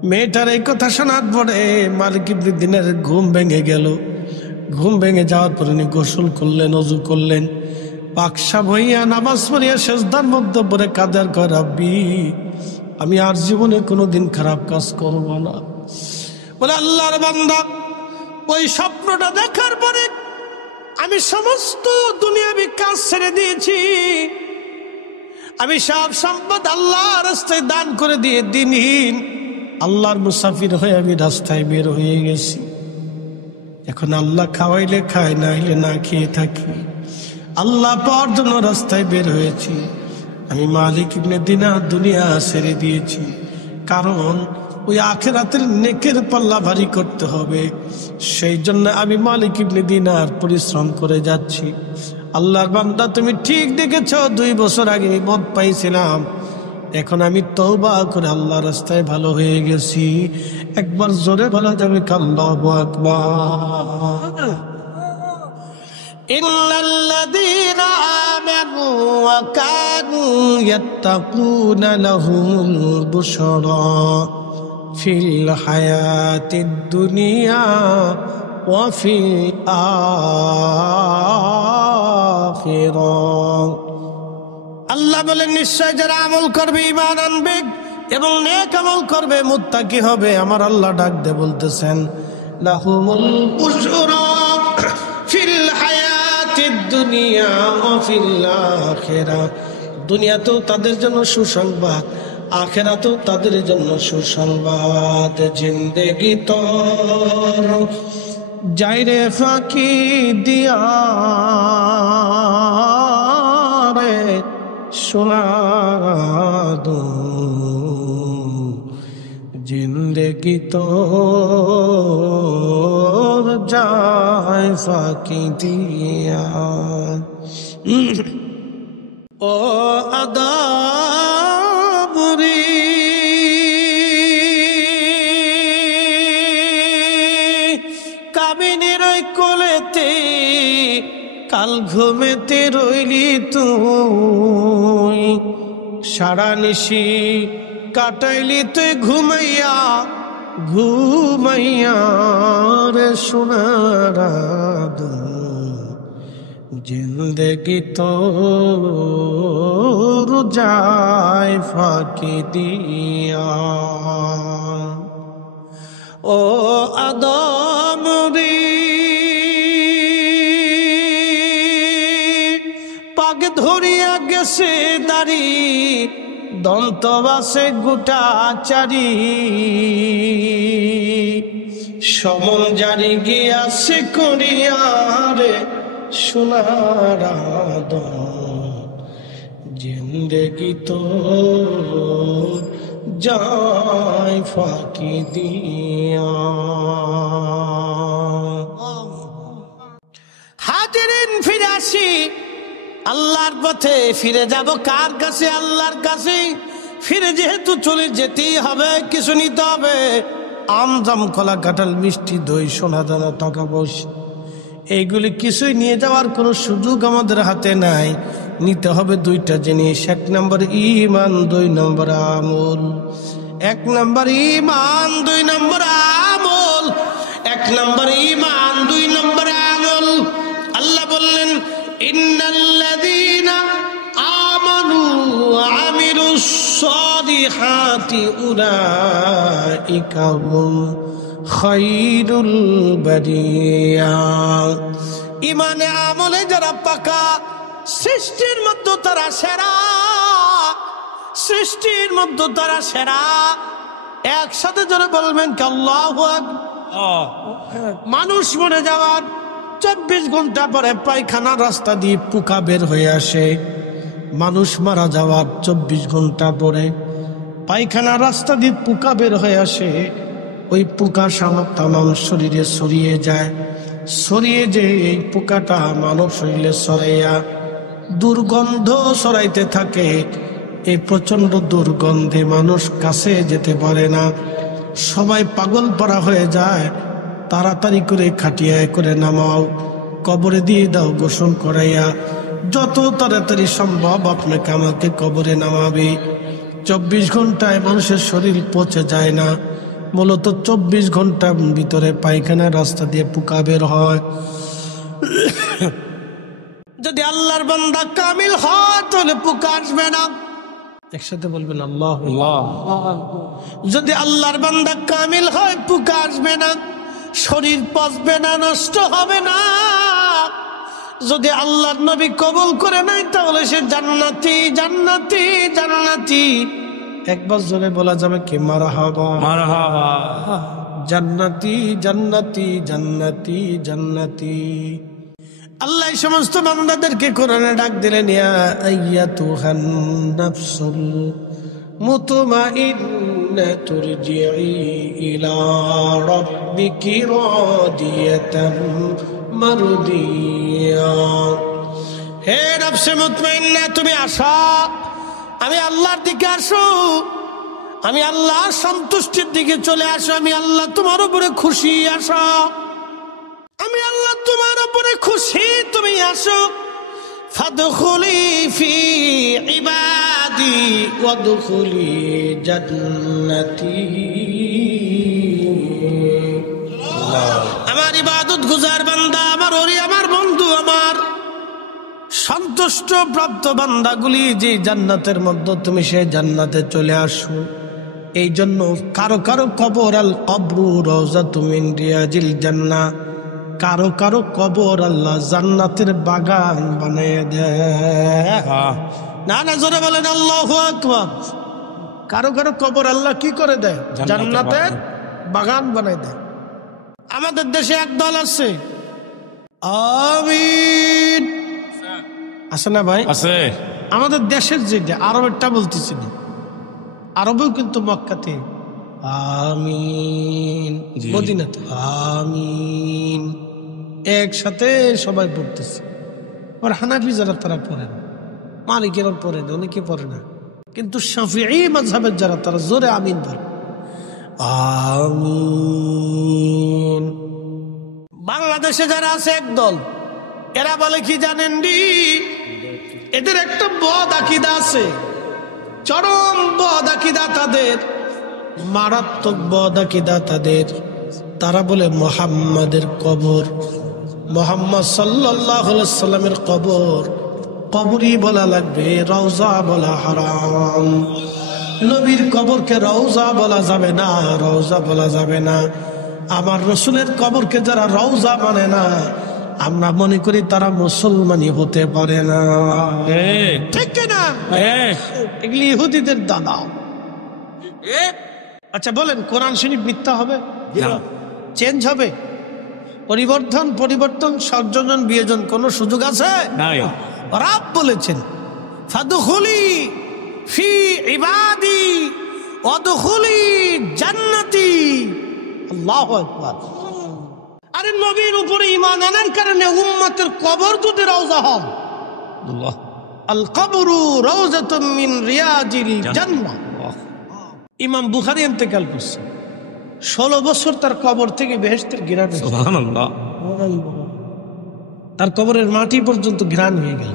মেয়েটার এই কথা শোনার পরে মালিক ইবনে দিনারের ঘুম ভেঙে গেল। ঘুম ভেঙে যাওয়ার পরে উনি গোসল করলেন, অজু করলেন, পাকশা ভইয়া নামাজ পড়িয়া সেজদার মধ্যে পড়ে কাঁদার কয়, রাব্বি আমি আর জীবনে কোনোদিন খারাপ কাজ করব না। বলে আল্লাহর বান্দা ওই স্বপ্নটা দেখার পরে আমি সমস্ত দুনিয়াবি কাজ ছেড়ে দিয়েছি, আমি সব সম্পদ আল্লাহর রাস্তায় দান করে দিয়ে দিনহীন আল্লাহর মুসাফির হয়ে আমি রাস্তায় বের হয়ে গেছি। এখন আল্লাহ খাওয়াইলে খাই, না হইলে না খেয়ে থাকি। আল্লাহ পাওয়ার জন্য রাস্তায় বের হয়েছি। আমি মালিক ইবনে দিনার দুনিয়া ছেড়ে দিয়েছি, কারণ ওই আখিরাতের নেকের পাল্লা ভারী করতে হবে। সেই জন্য আমি মালিক ইবনে দিনার পরিশ্রম করে যাচ্ছি। আল্লাহর বান্দা তুমি ঠিক দেখেছ, 2 বছর আগে মদ পাইছিলাম, এখন আমি তওবা করে আল্লাহ রাস্তায় ভালো হয়ে গেছি। একবার জোরে বলা যাবে আল্লাহু আকবার। ইল্লাল্লাযীনা আমানু ওয়া কানু ইয়াত্তাকুনা লাহুমুল বুশরা ফিল হায়াতিদ দুনিয়া ওয়া ফিল আখিরাহ। আল্লাহ বলেন নিশ্চয় যারা আমল করবে, ঈমান আনবে এবং নেক আমল করবে, মুত্তাকি হবে, আমার আল্লাহ ডাক দিয়ে বলতেছেন লাহুমুল বুশরা ফিল হায়াতিদ দুনিয়া ওয়া ফিল আখিরাহ। দুনিয়াতেও তাদের জন্য সুসংবাদ, আখিরাতেও তাদের জন্য সুসংবাদ। জিন্দেগি তোর যাইরে ফাঁকি দিয়া রে শোনা দো, জিন্দেগি তোর যায় ফাঁকি দিয়া। ও আদাবুরি কাবিনের কোলেতে কাল ঘুমেতে রইলি তুই, সারা নিশি কাটাইলি তুই ঘুমাইয়া ঘুমাইয়া রে সোনার জিন্দেগি তোর যায় ফাঁকি দিয়া। ও আদম রে পাগ ধরিয়া গেছে দাড়ি, দন্ত বাসে গোটা চারি, সমন জারি গিয়াছে করিয়া রে সোনার জিন্দেগি তোর যায় ফাঁকি দিয়া। হাজিরিন ফিরে আসি আল্লাহর পথে, ফিরে যাব কার কাছে? আল্লাহর কাছে। ফিরে যেহেতু চলে যেতেই হবে, কিছু নিতে হবে। আম জাম কলা কাঁঠাল মিষ্টি দই সোনা দানা টাকা পয়সা, এইগুলি কিছুই নিয়ে যাওয়ার কোনো সুযোগ আমাদের হাতে নাই। নিতে হবে দুইটা জিনিস, 1 নম্বর ঈমান, 2 নম্বর আমল। 1 নম্বর ঈমান, 2 নম্বর আমল। 1 নম্বর ঈমান, 2 নম্বর আমল। আল্লাহ বললেন ইন্নাল্লাযীনা আমানু ওয়া আমিলুস সালিহাতি উলাইকা হুম খায়রুল বারিয়া। ঈমানে আমলে যারা পাকা, সৃষ্টির মধ্যে তারা সেরা, সৃষ্টির মধ্যে তারা সেরা। একসাথে যারা বলবেন কি আল্লাহু আকবার। মানুষ মরে যাওয়ার 24 ঘন্টা পরে পায়খানার রাস্তা দিয়ে পোকা বের হয়ে আসে। মানুষ মারা যাওয়ার 24 ঘন্টা পরে পায়খানার রাস্তা দিয়ে পোকা বের হয়ে আসে। ওই পোকা তামাম শরীরে ছড়িয়ে যায়, ছড়িয়ে যে এই পোকাটা মানব শরীরে ছড়াইয়া দুর্গন্ধ ছড়াইতে থাকে। এই প্রচন্ড দুর্গন্ধে মানুষ কাছে যেতে পারে না, সবাই পাগল পারা হয়ে যায়। তাড়াতাড়ি করে খাটিয়ায় করে নামাও, কবরে দিয়ে দাও গোসল করাইয়া। যত তাড়াতাড়ি সম্ভব আপনাকে আমাকে কবরে নামাবে। 24 ঘন্টায় মানুষের শরীর পচে যায় না, মূলত 24 ঘন্টার ভিতরে পায়খানার রাস্তা দিয়ে পোকা বের হয়। যদি আল্লাহর বান্দা কামিল হয় তাহলে পোকা আসবে না। একসাথে বলবেন আল্লাহ। যদি আল্লাহর বান্দা কামিল হয় পোকা আসবে না, শরীর পচবে না, নষ্ট হবে না। যদি আল্লাহর নবী কবুল করে নাই তাহলে সে জান্নাতি জান্নাতি জান্নাতি। একবার জোরে বলা যাবে কি মারহাবা মারহাবা। জান্নাতি জান্নাতি জান্নাতি জান্নাতি। আল্লাহ এই সমস্ত বান্দাদেরকে কোরআনে ডাক দিলেন ইয়া আইয়াতুহান নাফসুল মুতমাইন্না তুরজিই ইলা রাব্বিকি রাদিয়াতাম মারদিয়া। হে নফসে মুতমাইন্না, তুমি আসো, আমি আল্লাহর দিকে আসো, আমি আল্লাহর সন্তুষ্টির দিকে চলে আসো। আমি আল্লাহ তোমার উপরে খুশি, আসো। আমি আল্লাহ তোমার উপরে খুশি, তুমি আসো। ফাদখুলি ফি ইবাদি ওয়াদখুলি জান্নাতি। আমার ইবাদত গুজার বান্দা, আমার ওলি, আমার বন্ধু, আমার সন্তুষ্ট প্রাপ্ত বান্দাগুলি যে জান্নাতের মধ্যে, তুমি সেই জান্নাতে চলে আসো। এই জন্য কারো কারো কবর আল কবরু রওজাতুম মিন রিয়াজিল জান্নাহ, কারো কারো কবর আল্লাহ জান্নাতের বাগান বানিয়ে দেয়। না না, জোরে বলেন আল্লাহু আকবার। কারো কারো কবর আল্লাহ কি করে দেয়? জান্নাতের বাগান বানায় দেয়। আমাদের দেশে একদল আছে, আমিন আছে না ভাই? আছে। আমাদের দেশের যেটা, আরবেরটা বলতেছি না, আরবেও কিন্তু মক্কাতে আমিন, জি। মদিনাতে আমিন, একসাথে সবাই পড়তেছে। আর হানাফি যারা তারা পড়ে না, মালিকেরা পড়ে না, অনেকে পড়ে না, কিন্তু শাফিঈ মাযহাবের যারা তারা জোরে আমিন বলে আমিন। বাংলাদেশে যারা আছে একদল, এরা বলে কি জানেন নি? এদের একটা বদ আকীদা আছে, চরম বদ আকীদা তাদের, মারাত্মক বদ আকীদা তাদের। তারা বলে মুহাম্মাদের কবর, মুহাম্মদ সাল্লাল্লাহু আলাইহি সাল্লামের কবর, কবরই বলা লাগবে, রওজা বলা হারাম। নবীর কবরকে রওজা বলা যাবে না, রওজা বলা যাবে না। আমার রসুলের কবরকে যারা রওজা মানে না, আমরা মনে করি তারা মুসলমানই হতে পারে না। ঠিক না? এগুলি ইহুদিদের দাদা। আচ্ছা বলেন, কোরআন শরীফ মিথ্যা হবে? চেঞ্জ হবে? পরিবর্তন সংযোজন বিয়োজন কোন সুযোগ আছে? নাই। রব বলেছেন ফাদখুলি ফি ইবাদি ওয়াদখুলি জান্নাতি। আল্লাহু আকবার। আরে নবীর উপরে ঈমান আনার কারণে উম্মতের কবর যদি রওজা হয়, আল্লাহ, আল কবরু রওজাতুম মিন রিয়াজিল জান্নাহ। ইমাম বুখারী ইন্তেকাল করছে, 16 বছর তার কবর থেকে বেহেশতের ঘ্রাণ হয়েছে। সুবহানাল্লাহ। তার কবরের মাটি পর্যন্ত ঘ্রাণ হয়ে গেল।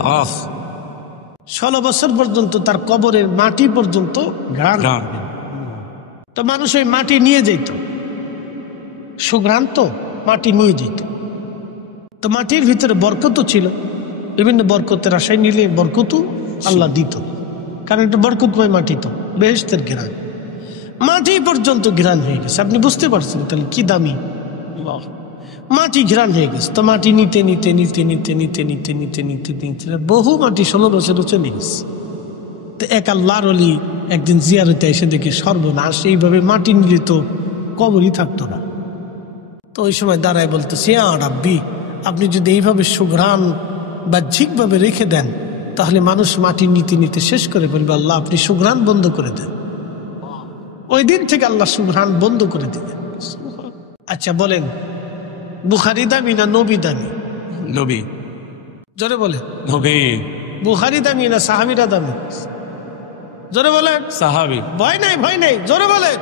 16 বছর পর্যন্ত তার কবরের মাটি পর্যন্ত ঘ্রাণ। তো মানুষ ওই মাটি নিয়ে যেত, সুঘ্রান্ত মাটি নিয়ে যেত। তো মাটির ভিতরে বরকত ছিল, বিভিন্ন বরকতের আশায় নিলে বরকত আল্লাহ দিত, কারণ এটা বরকতময় মাটি, তো বেহেশতের ঘ্রাণ। মাটি পর্যন্ত ঘ্রাণ হয়ে গেছে। আপনি বুঝতে পারছেন তাহলে কি দামি মাটি ঘ্রাণ হয়ে গেছে। তো মাটি নিতে নিতে নিতে নিতে নিতে নিতে নিতে নিতে নিতে বহু মাটি 16 বছরও চলে গেছে। তো এক আল্লাহর ওলি একদিন জিয়ারতে এসে দেখে সর্বনাশ, এইভাবে মাটি নিলে তো কবরই থাকতো না। তো ওই সময় দাঁড়ায় বলতেছে, রাব্বি, আপনি যদি এইভাবে সুঘ্রাণ বাহ্যিকভাবে রেখে দেন, তাহলে মানুষ মাটি নিতে নিতে শেষ করে বলবে, আল্লাহ আপনি সুঘ্রাণ বন্ধ করে দেন। ওই দিন থেকে আল্লাহ সুঘ্রাণ বন্ধ করে দিলেন। আচ্ছা বলেন, বুখারী দামি না নবী দামি? নবী। জোরে বলে, নবী। বুখারী দামি না সাহাবীরা দামি? জোরে বলেন। সাহাবী। ভয় নাই, ভয় নাই, জোরে বলেন।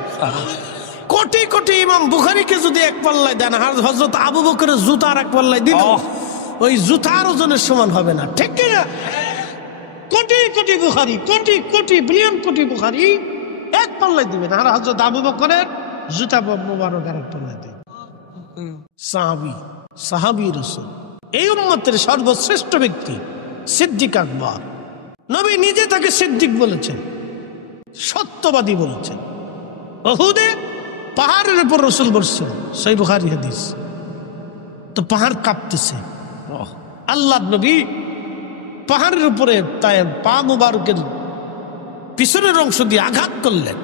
কোটি কোটি ইমাম বুখারীকে যদি এক পাল্লায় দেন, আর হযরত আবু বকরের জুতা আর এক পাল্লায় দিল, ওই জুতার ওজনের সমান হবে না, ঠিক কিনা? কোটি কোটি বুখারী, কোটি কোটি বিলিয়ন কোটি বুখারী এক পাল্লায় দিবেন, আর হযরত আবু বকরের জুতা মুবারক আর এক পাল্লায় দিবেন। সাহাবী রাসূল, এই উম্মতের সর্বশ্রেষ্ঠ ব্যক্তি সিদ্দিক আকবর। নবী নিজে তাকে সিদ্দিক বলেছেন, সত্যবাদী বলেছেন। উহুদে পাহাড়ের উপর রাসূল বসছেন, সহিহ বুখারী হাদিস। তো পাহাড় কাঁপতেছে, আল্লাহর নবী পাহাড়ের উপরে তাই পা মুবারকের পিছনের অংশ দিয়ে আঘাত করলেন।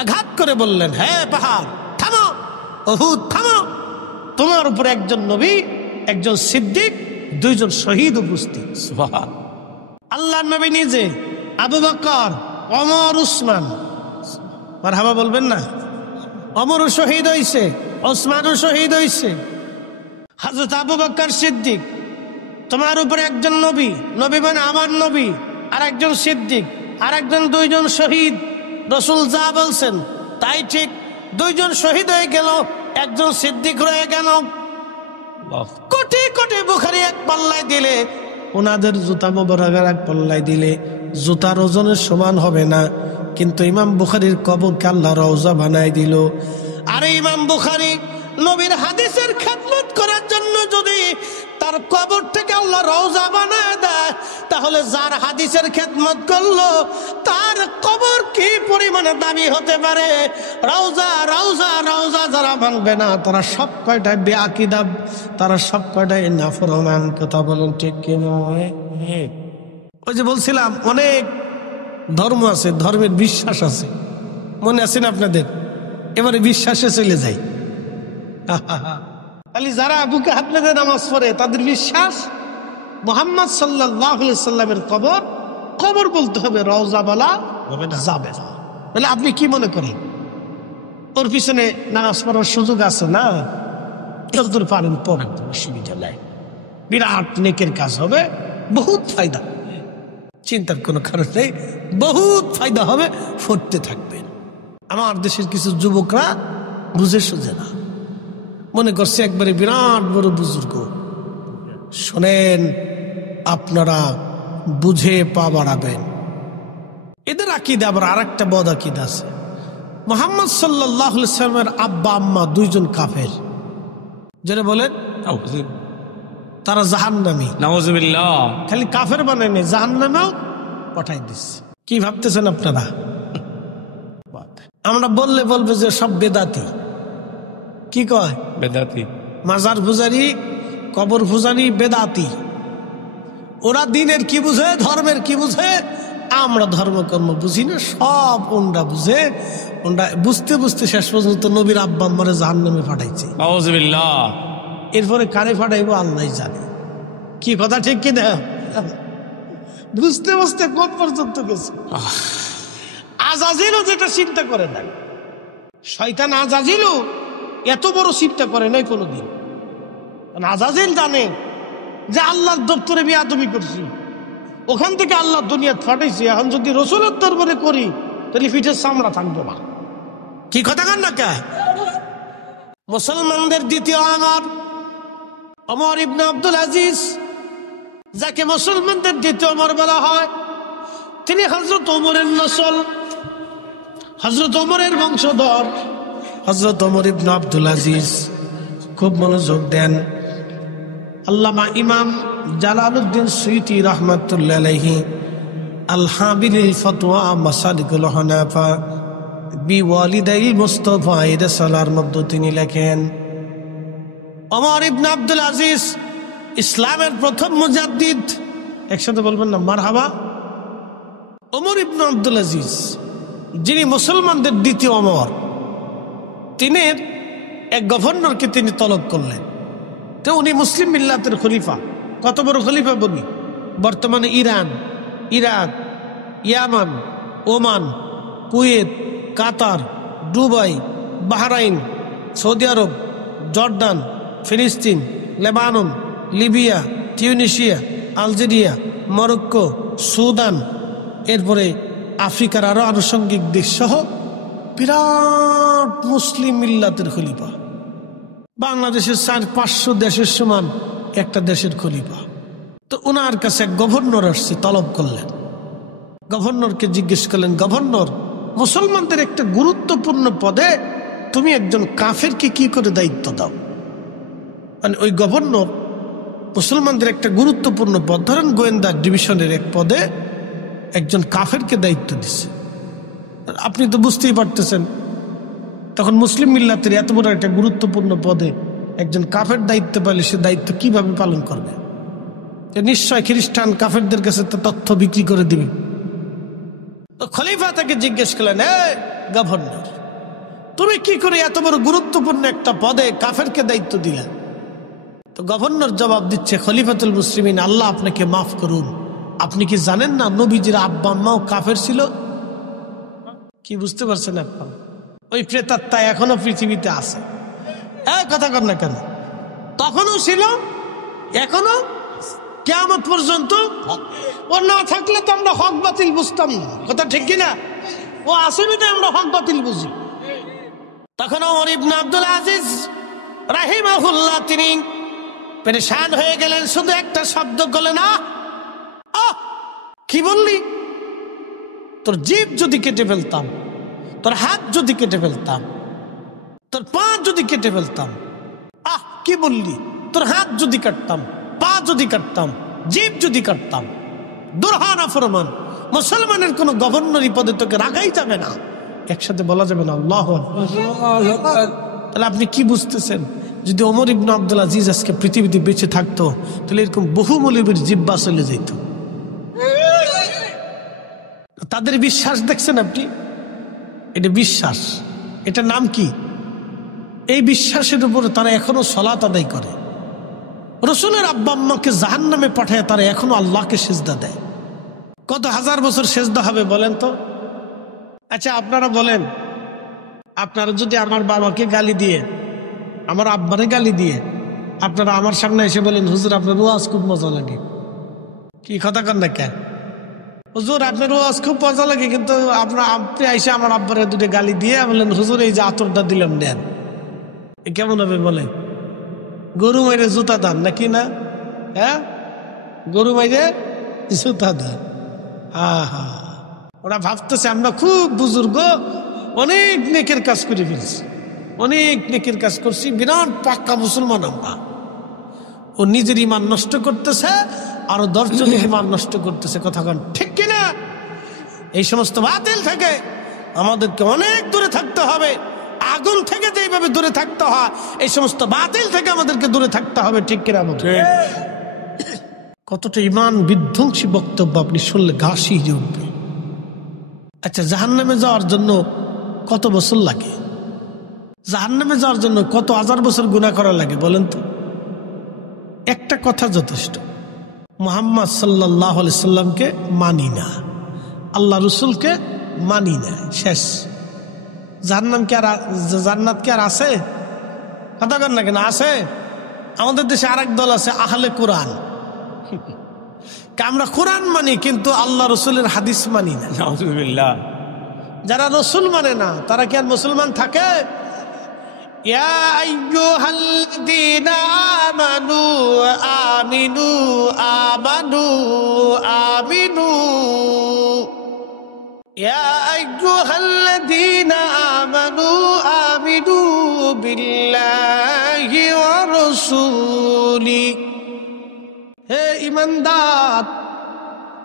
আঘাত করে বললেন, হ্যাঁ পাহাড় থামো, উহুদ থামো, তোমার উপরে একজন নবী, একজন সিদ্দিক, 2 জন শহীদ উপস্থিত। আল্লাহর নবী নিজে, আবু বকর, ওমর, উসমান, মারহাবা বলবেন না? ওমরও শহীদ হইছে, ওসমানও শহীদ হইছে। হযরত আবু বকর সিদ্দিক, তোমার উপরে একজন নবী, নবী মানে আমার নবী, আর একজন সিদ্দিক, আর একজন 2 জন শহীদ। রাসূল যা বলছেন তাই ঠিক, 2 জন শহীদ হয়ে গেল, একজন সিদ্দিক রয়ে গেল। কোটি কোটি বুখারী এক পাল্লায় দিলে, ওনাদের জুতা মোবারক এক পাল্লায় দিলে জুতার ওজনের সমান হবে না, কিন্তু ইমাম বুখারীর কবরকে আল্লাহ রওজা বানায় দিল। আর ইমাম বুখারী নবীর হাদিসের খেদমত করার জন্য যদি তার কবর থেকে আল্লাহ রওজা বানায় দেয়, তাহলে যার হাদিসের খেদমত করলো তার কবর কি পরিমাণে দামি হতে পারে। রওজা রওজা রওজা যারা মানবে না তারা সব কয়টায় বেআকিদা, তারা সব কয়টায় নাফরমান। কথা বলেন ঠিক কি নয়? ওই যে বলছিলাম অনেক ধর্ম আছে, ধর্মের বিশ্বাস আছে, মনে আছে না আপনাদের? এবারে বিশ্বাসে চলে যাই। খালি যারা বুকে হাত বেঁধে নামাজ পড়ে তাদের বিশ্বাস মুহাম্মদ সাল্লাল্লাহু আলাইহি সাল্লামের কবর, কবর বলতে হবে, রওজা বলা যাবে না। তাহলে আপনি কি মনে করেন ওর পিছনে নামাজ পড়ার সুযোগ আছে না? যতদূর পারেন পড়েন, অসুবিধা নাই, বিরাট নেকের কাজ হবে, বহুত ফায়দা, চিন্তার কোনো কারণ নেই, বহুত ফায়দা হবে, পড়তে থাকবেন। আমার দেশের কিছু যুবকরা বুঝে সুঝে না, মনে করছে একবারে বিরাট বড় বুজুর্গ। শোনেন, আপনারা বুঝে পা বাড়াবেন। এদের আকিদা আবার আর একটা বদ আকিদা আছে। মুহাম্মদ সাল্লাল্লাহু আলাইহি সাল্লামের আব্বা আম্মা দুইজন কাফের, যারা বলেন তারা জাহান্নামী। নাউযুবিল্লাহ। খালি কাফের বানায় নেই, জাহান্নামেও পাঠাই দিচ্ছে। কি ভাবতেছেন আপনারা? আমরা বললে বলবে যে সব বেদাতি। কি কয়? বেদাতি। মাজার পূজারি, কবর পূজারি বেদাতি। ওরা দিনের কি বুঝে, ধর্মের কি বুঝে, আমরা ধর্মকর্ম বুঝি না, সব ওনরা বুঝে। ওনরা বুঝতে বুঝতে শেষ পর্যন্ত নবীর আব্বা আম্মারে জাহান্নামে পাঠাইছে। নাউযুবিল্লাহ। এরপরে কারে পাঠাইবো আল্লাহ জানে। কি কথা ঠিক কি না? বুঝতে বুঝতে কোন পর্যন্ত গেছে। আজাজিলও যেটা চিন্তা করে নাই, শয়তান আজাজিলও এত বড় চিন্তা করে নাই কোনোদিন। আজাজিল জানে যে আল্লাহর দপ্তরে বেয়াদবি করছি, ওখান থেকে আল্লাহ দুনিয়া ফাটাইছে, এখন যদি রসুলের দরবারে করি তাহলে পিঠের চামড়া থাকবে না। কি কথা কান না কে? মুসলমানদের দ্বিতীয় ওমর ইবনে আব্দুল আজিজ, যাকে মুসলমানদের দ্বিতীয় ওমর বলা হয়, তিনি হযরত ওমরের নসল, হযরত ওমরের বংশধর, হযরত ওমর ইবনে আব্দুল আজিজ। খুব মনোযোগ দেন। আল্লামা ইমাম জালালউদ্দিন সুয়ুতী রাহমাতুল্লাহি আলাইহি আল হাবিলিল ফতোয়া মাসালিকুল হানাফা বিওয়ালিদাইল মুস্তাফা ইরসালার মধ্যে তিনি লেখেন, ওমর ইবনে আব্দুল আজিজ ইসলামের প্রথম মুজাদ্দিদ। একসাথে বলবেন না মারহাবা। ওমর ইবনে আব্দুল আজিজ, যিনি মুসলমানদের দ্বিতীয় ওমর, তিনি এক গভর্নরকে তিনি তলব করলেন। তো উনি মুসলিম মিল্লাতের খলিফা। কত বড় খলিফা বলি? বর্তমানে ইরান, ইরাক, ইয়ামান, ওমান, কুয়েত, কাতার, দুবাই, বাহরাইন, সৌদি আরব, জর্ডান, ফিলিস্তিন, Lebanon, Libya, Tunisia, Algeria, Morocco, Sudan, এরপরে আফ্রিকার আরো আনুষঙ্গিক দেশ সহ বিরাট মুসলিম মিল্লাতের খলিফা। বাংলাদেশের 400-500 দেশের সমান একটা দেশের খলিফা। তো ওনার কাছে এক গভর্নর আসছে, তলব করলেন। গভর্নরকে জিজ্ঞেস করলেন, গভর্নর, মুসলমানদের একটা গুরুত্বপূর্ণ পদে তুমি একজন কাফেরকে কি করে দায়িত্ব দাও? মানে ওই গভর্নর মুসলমানদের একটা গুরুত্বপূর্ণ পদ, ধরেন গোয়েন্দা ডিভিশনের এক পদে একজন কাফেরকে দায়িত্ব দিচ্ছে। আপনি তো বুঝতেই পারতেছেন, তখন মুসলিম মিল্লাতের এত বড় একটা গুরুত্বপূর্ণ পদে একজন কাফের দায়িত্ব পেলে সে দায়িত্ব কিভাবে পালন করবে? নিশ্চয় খ্রিস্টান কাফেরদের কাছে তো তথ্য বিক্রি করে দিবে। তো খলিফা তাকে জিজ্ঞেস করলেন, গভর্নর, তুমি কি করে এত বড় গুরুত্বপূর্ণ একটা পদে কাফেরকে দায়িত্ব দিলে? তো গভর্নর জবাব দিচ্ছে, খলিফাতুল মুসলিমিন, আল্লাহ আপনাকে মাফ করুন, আপনি কি জানেন না নবীজির আব্বা আম্মাও কাফের ছিল? কি বুঝতে পারছেন আপনারা? ওই প্রেতাত্মা এখনো পৃথিবীতে আছে। কথা কর না কেন? তখনও ছিল, এখনো কিয়ামত পর্যন্ত। ওর না থাকলে তো আমরা হক বাতিল বুঝতাম না। কথা ঠিক কিনা? ও আসেনি তো আমরা হক বাতিল বুঝি। তখন ওমর ইবনে আব্দুল আজিজ রাহিমাহুল্লাহ তিনি পেরেশান হয়ে গেলেন, শুধু একটা শব্দ করলেন, কি বললি? তোর জিভ যদি কেটে ফেলতাম, তোর হাত যদি কেটে ফেলতাম, তোর পা যদি কেটে ফেলতাম। কি বললি? তোর হাত যদি কাটতাম, পা যদি কাটতাম, জিভ যদি কাটতাম। দুরহানা ফরমান, মুসলমানের কোন গভর্নরি পদে তোকে রাখাই যাবে না, একসাথে বলা যাবে না আল্লাহু আকবার। তাহলে আপনি কি বুঝতেছেন? যদি ওমর ইবনে আব্দুল আজিজ আজকে পৃথিবীতে বেঁচে থাকতো তাহলে এরকম বহু মৌলবীর জিব্বা চলে যেত। তাদের বিশ্বাস দেখছেন আপনি? এটা বিশ্বাস, এটা নাম কি? এই বিশ্বাসের উপরে তারা এখনো সালাত আদায় করে। রসুলের আব্বা আম্মাকে জাহান্নামে পাঠায় তারা এখনো আল্লাহকে সিজদা দেয়। কত হাজার বছর সিজদা হবে বলেন তো? আচ্ছা আপনারা বলেন, আপনারা যদি আমার বাবাকে গালি দিয়ে, আমার আব্বারে গালি দিয়ে আপনারা আমার সামনে এসে বলেন হুজুর আপনার ওয়াজ খুব মজা লাগে, কি কথা কন না কেন? হুজুর আপনার ওয়াজ খুব মজা লাগে, কিন্তু আপনি এসে আমার আব্বারে দুটো গালি দিয়ে বললেন হুজুর এই যে আতরটা দিলাম নেন, এ কেমন হবে বলেন? গরু মাইরে জুতা দান নাকি না? হ্যাঁ, গরু মাইরে জুতা দান। হা ওরা ভাবতেছে আমরা খুব বুজুর্গ, অনেক নেকের কাজ করে ফেলছি, অনেক নেকের কাজ করছি, বিরাট পাক্কা মুসলমান আমরা। ও নিজের ইমান নষ্ট করতেছে, আরো 10 জনের ইমান নষ্ট করতেছে। কথা কন ঠিক কিনা? এই সমস্ত বাতিল থেকে আমাদেরকে অনেক দূরে থাকতে হবে। আগুন থেকে যেভাবে দূরে থাকতে হয়, এই সমস্ত বাতিল থেকে আমাদেরকে দূরে থাকতে হবে। ঠিক কিনা? কতটা ইমান বিধ্বংসী বক্তব্য আপনি শুনলে গা শিহরে উঠবে। আচ্ছা, জাহান্নামে যাওয়ার জন্য কত বছর লাগে? জাহান্নামে যাওয়ার জন্য কত হাজার বছর গুনাহ করা লাগে বলেন তো? একটা কথা যথেষ্ট, মুহাম্মদ সাল্লাল্লাহু আলাইহি সাল্লামকে মানি না, আল্লাহ রসুলকে মানি না, শেষ। জাহান্নাম কি আর, জান্নাত কি আর আছে? কথা কন না কেন? আছে। আমাদের দেশে আরেক দল আছে আহলে কোরআন। আমরা কোরআন মানি কিন্তু আল্লাহ রসুলের হাদিস মানি না। নাউযুবিল্লাহ। যারা রসুল মানে না তারা কি আর মুসলমান থাকে? ইয়া আইয়ুহাল্লাযীনা আমানু আমিনু আমানু আমিনু, ইয়া আইয়ুহাল্লাযীনা আমানু আমিনু বিল্লাহি ওয়া রাসূলি। হে ঈমানদার,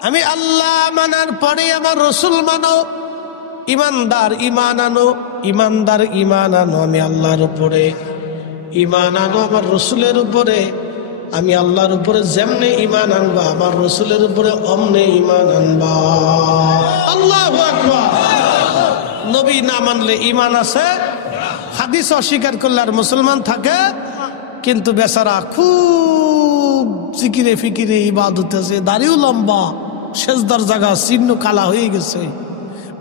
আমি আল্লাহ মানার পরে আমার রসুল মানো। ইমানদার ইমান আনো, ইমানদার ইমান আনো আমি আল্লাহর উপরে, ইমান আনো আমার রসুলের উপরে। আমি আল্লাহর উপরে যেমনে ইমান আনবা আমার রসুলের উপরে অমনে ইমান আনবা। আল্লাহু আকবার। নবী না মানলে ইমান আছে, হাদিস অস্বীকার করলে আর মুসলমান থাকে। কিন্তু বেচারা খুব জিকিরে ফিকিরে ইবাদত আছে, দাড়িও লম্বা, সেজদার জায়গা চিহ্ন কালা হয়ে গেছে।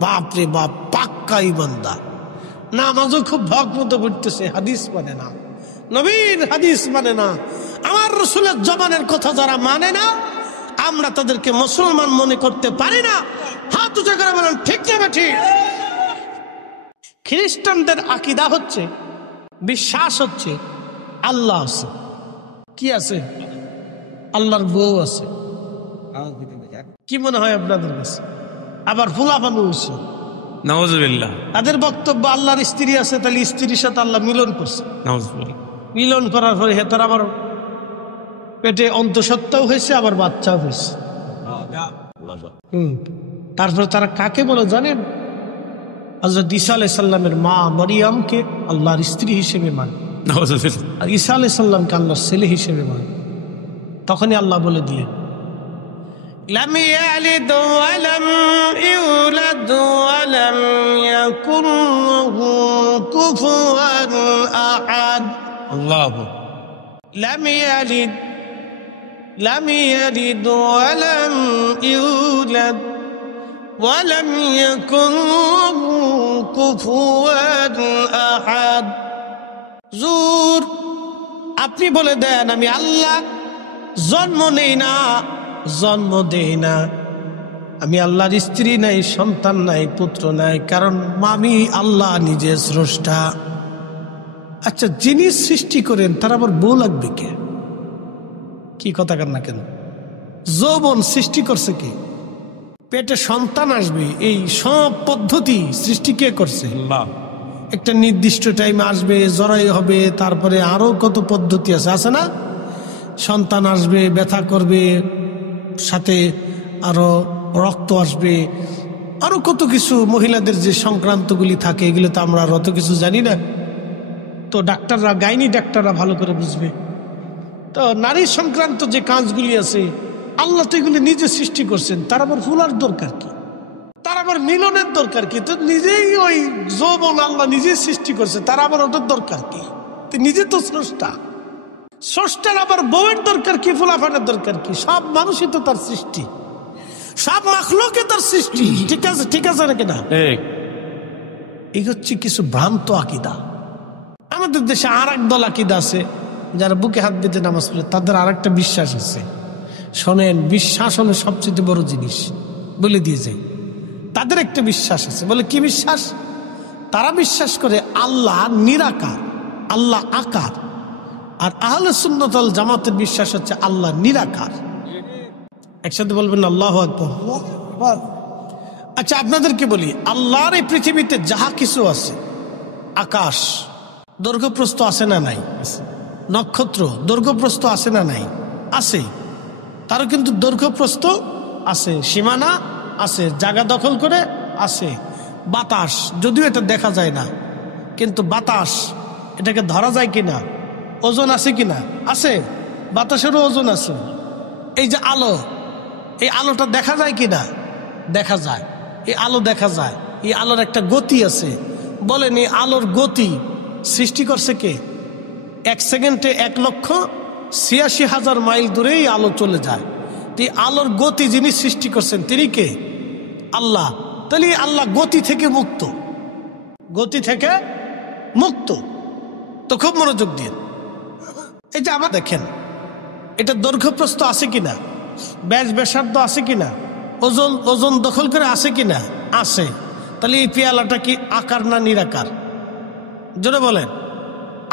বাপরে বাপ, পাক্কা ইমানদার। নামাজও খুব ভক মতো পড়তেছে, হাদিস মানে না, নবীর হাদিস মানে না, আমার রসুলের জবানের কথা যারা মানে না আমরা তাদেরকে মুসলমান মনে করতে পারি না। হাত উঁচু করে বলেন ঠিক না ঠিক? খ্রিস্টানদের আকীদা হচ্ছে, বিশ্বাস হচ্ছে আল্লাহ আছে। কি আছে? আল্লাহর বউ আছে। কি মনে হয় আপনাদের কাছে? আবার ফুলাফানু হচ্ছে। নাউযুবিল্লাহ। তাদের বক্তব্য আল্লাহর স্ত্রী আছে, তাহলে স্ত্রীর সাথে আল্লাহ মিলন করছে। নাউযুবিল্লাহ। মিলন করার পরে হেতার আবার পেটে অন্তঃসত্ত্বাও হয়েছে, আবার বাচ্চাও হয়েছে। তারপরে তারা কাকে বলে জানেন? হযরত ঈসা আলাইহিস সালামের মা মরিয়মকে আল্লাহর স্ত্রী হিসেবে মানে, নাউযুবিল্লাহ। আর ঈসা আলাইহিস সালামকে আল্লাহর ছেলে হিসেবে মানে। তখনই আল্লাহ বলে দিলেন লাম ইয়ালিদ ওয়া লাম ইউলাদ ওয়া লাম ইয়াকুন লাহু কুফুয়ান আহাদ। আল্লাহু লাম ইয়ালিদ ওয়া লাম ইউলাদ ওয়া লাম ইয়াকুন লাহু কুফুয়ান আহাদ। জুর, আপনি বলে দেন আমি আল্লাহ জন্ম নেই না, জন্ম দেই না। আমি আল্লাহর স্ত্রী নাই, সন্তান নাই, পুত্র নাই, কারণ আমি আল্লাহ নিজে স্রষ্টা। আচ্ছা, যিনি সৃষ্টি করেন তার আবার বউ লাগবে কে? কি কথা কান না কেন? যৌবন সৃষ্টি করছে কে? পেটে সন্তান আসবে, এই সব পদ্ধতি সৃষ্টি কে করছে? আল্লাহ। একটা নির্দিষ্ট টাইম আসবে, জরাই হবে, তারপরে আরো কত পদ্ধতি আছে, আছে না? সন্তান আসবে, ব্যথা করবে, সাথে আরো রক্ত আসবে, আরো কত কিছু মহিলাদের যে সংক্রান্তগুলি থাকে এগুলো তো আমরা আর অত কিছু জানি না। তো ডাক্তাররা, গাইনি ডাক্তাররা ভালো করে বুঝবে। তো নারী সংক্রান্ত যে কাজগুলি আছে আল্লাহ তো এগুলি নিজে সৃষ্টি করছেন, তার আবার ফুলার দরকার কি, তার আবার মিলনের দরকার কি? তো নিজেই ওই যৌবন আল্লাহ নিজে সৃষ্টি করছে, তার আবার ওটার দরকার কি? তো নিজে তো স্রষ্টা, স্রষ্টার আবার বউয়ের দরকার কি, ফুলাফানের দরকার কি? সব মানুষই তো তার সৃষ্টি, সব মাখলুকে তার সৃষ্টি। ঠিক আছে, ঠিক আছে নাকি না? এই হচ্ছে কিছু ভ্রান্ত আকীদা। আমাদের দেশে আর এক দল আকীদা আছে, যারা বুকে হাত বেঁধে নামাজ পড়ে, তাদের আর একটা বিশ্বাস আছে। শোনেন, বিশ্বাস হলো সবচেয়ে বড় জিনিস, বলে দিয়ে যাই। তাদের একটা বিশ্বাস আছে। বলে কি বিশ্বাস? তারা বিশ্বাস করে আল্লাহ নিরাকার, আল্লাহ আকার। আর আহলে সুন্নাত ওয়াল জামাতের বিশ্বাস হচ্ছে আল্লাহ নিরাকার। একসাথে বলবেন আল্লাহু আকবার। আচ্ছা, আপনাদেরকে বলি, আল্লাহর এই পৃথিবীতে যাহা কিছু আছে, আকাশ দৈর্ঘ্যপ্রস্থ আছে না নাই? নক্ষত্র দৈর্ঘ্যপ্রস্থ আছে না নাই? আছে। তারও কিন্তু দৈর্ঘ্যপ্রস্থ আছে, সীমানা আছে, জায়গা দখল করে আছে। বাতাস, যদিও এটা দেখা যায় না, কিন্তু বাতাস এটাকে ধরা যায় কিনা, ওজন আছে কিনা? আছে, বাতাসেরও ওজন আছে। এই যে আলো, এই আলোটা দেখা যায় কিনা? দেখা যায়, এই আলো দেখা যায়। এই আলোর একটা গতি আছে। বলেন, এই আলোর গতি সৃষ্টি করছে কে? 1 সেকেন্ডে 1,86,000 মাইল দূরে এই আলো চলে যায়। তো এই আলোর গতি যিনি সৃষ্টি করছেন তিনি কে? আল্লাহ। তাহলে আল্লাহ গতি থেকে মুক্ত, গতি থেকে মুক্ত। তো খুব মনোযোগ দিয়ে এই যে আবার দেখেন, এটা দৈর্ঘ্যপ্রস্থ আছে কিনা, ব্যাস ব্যাসার্ধ আছে কিনা, ওজন দখল করে আছে কিনা? আছে। তাহলে এই পেয়ালাটা কি আকার না নিরাকার? জোরে বলেন।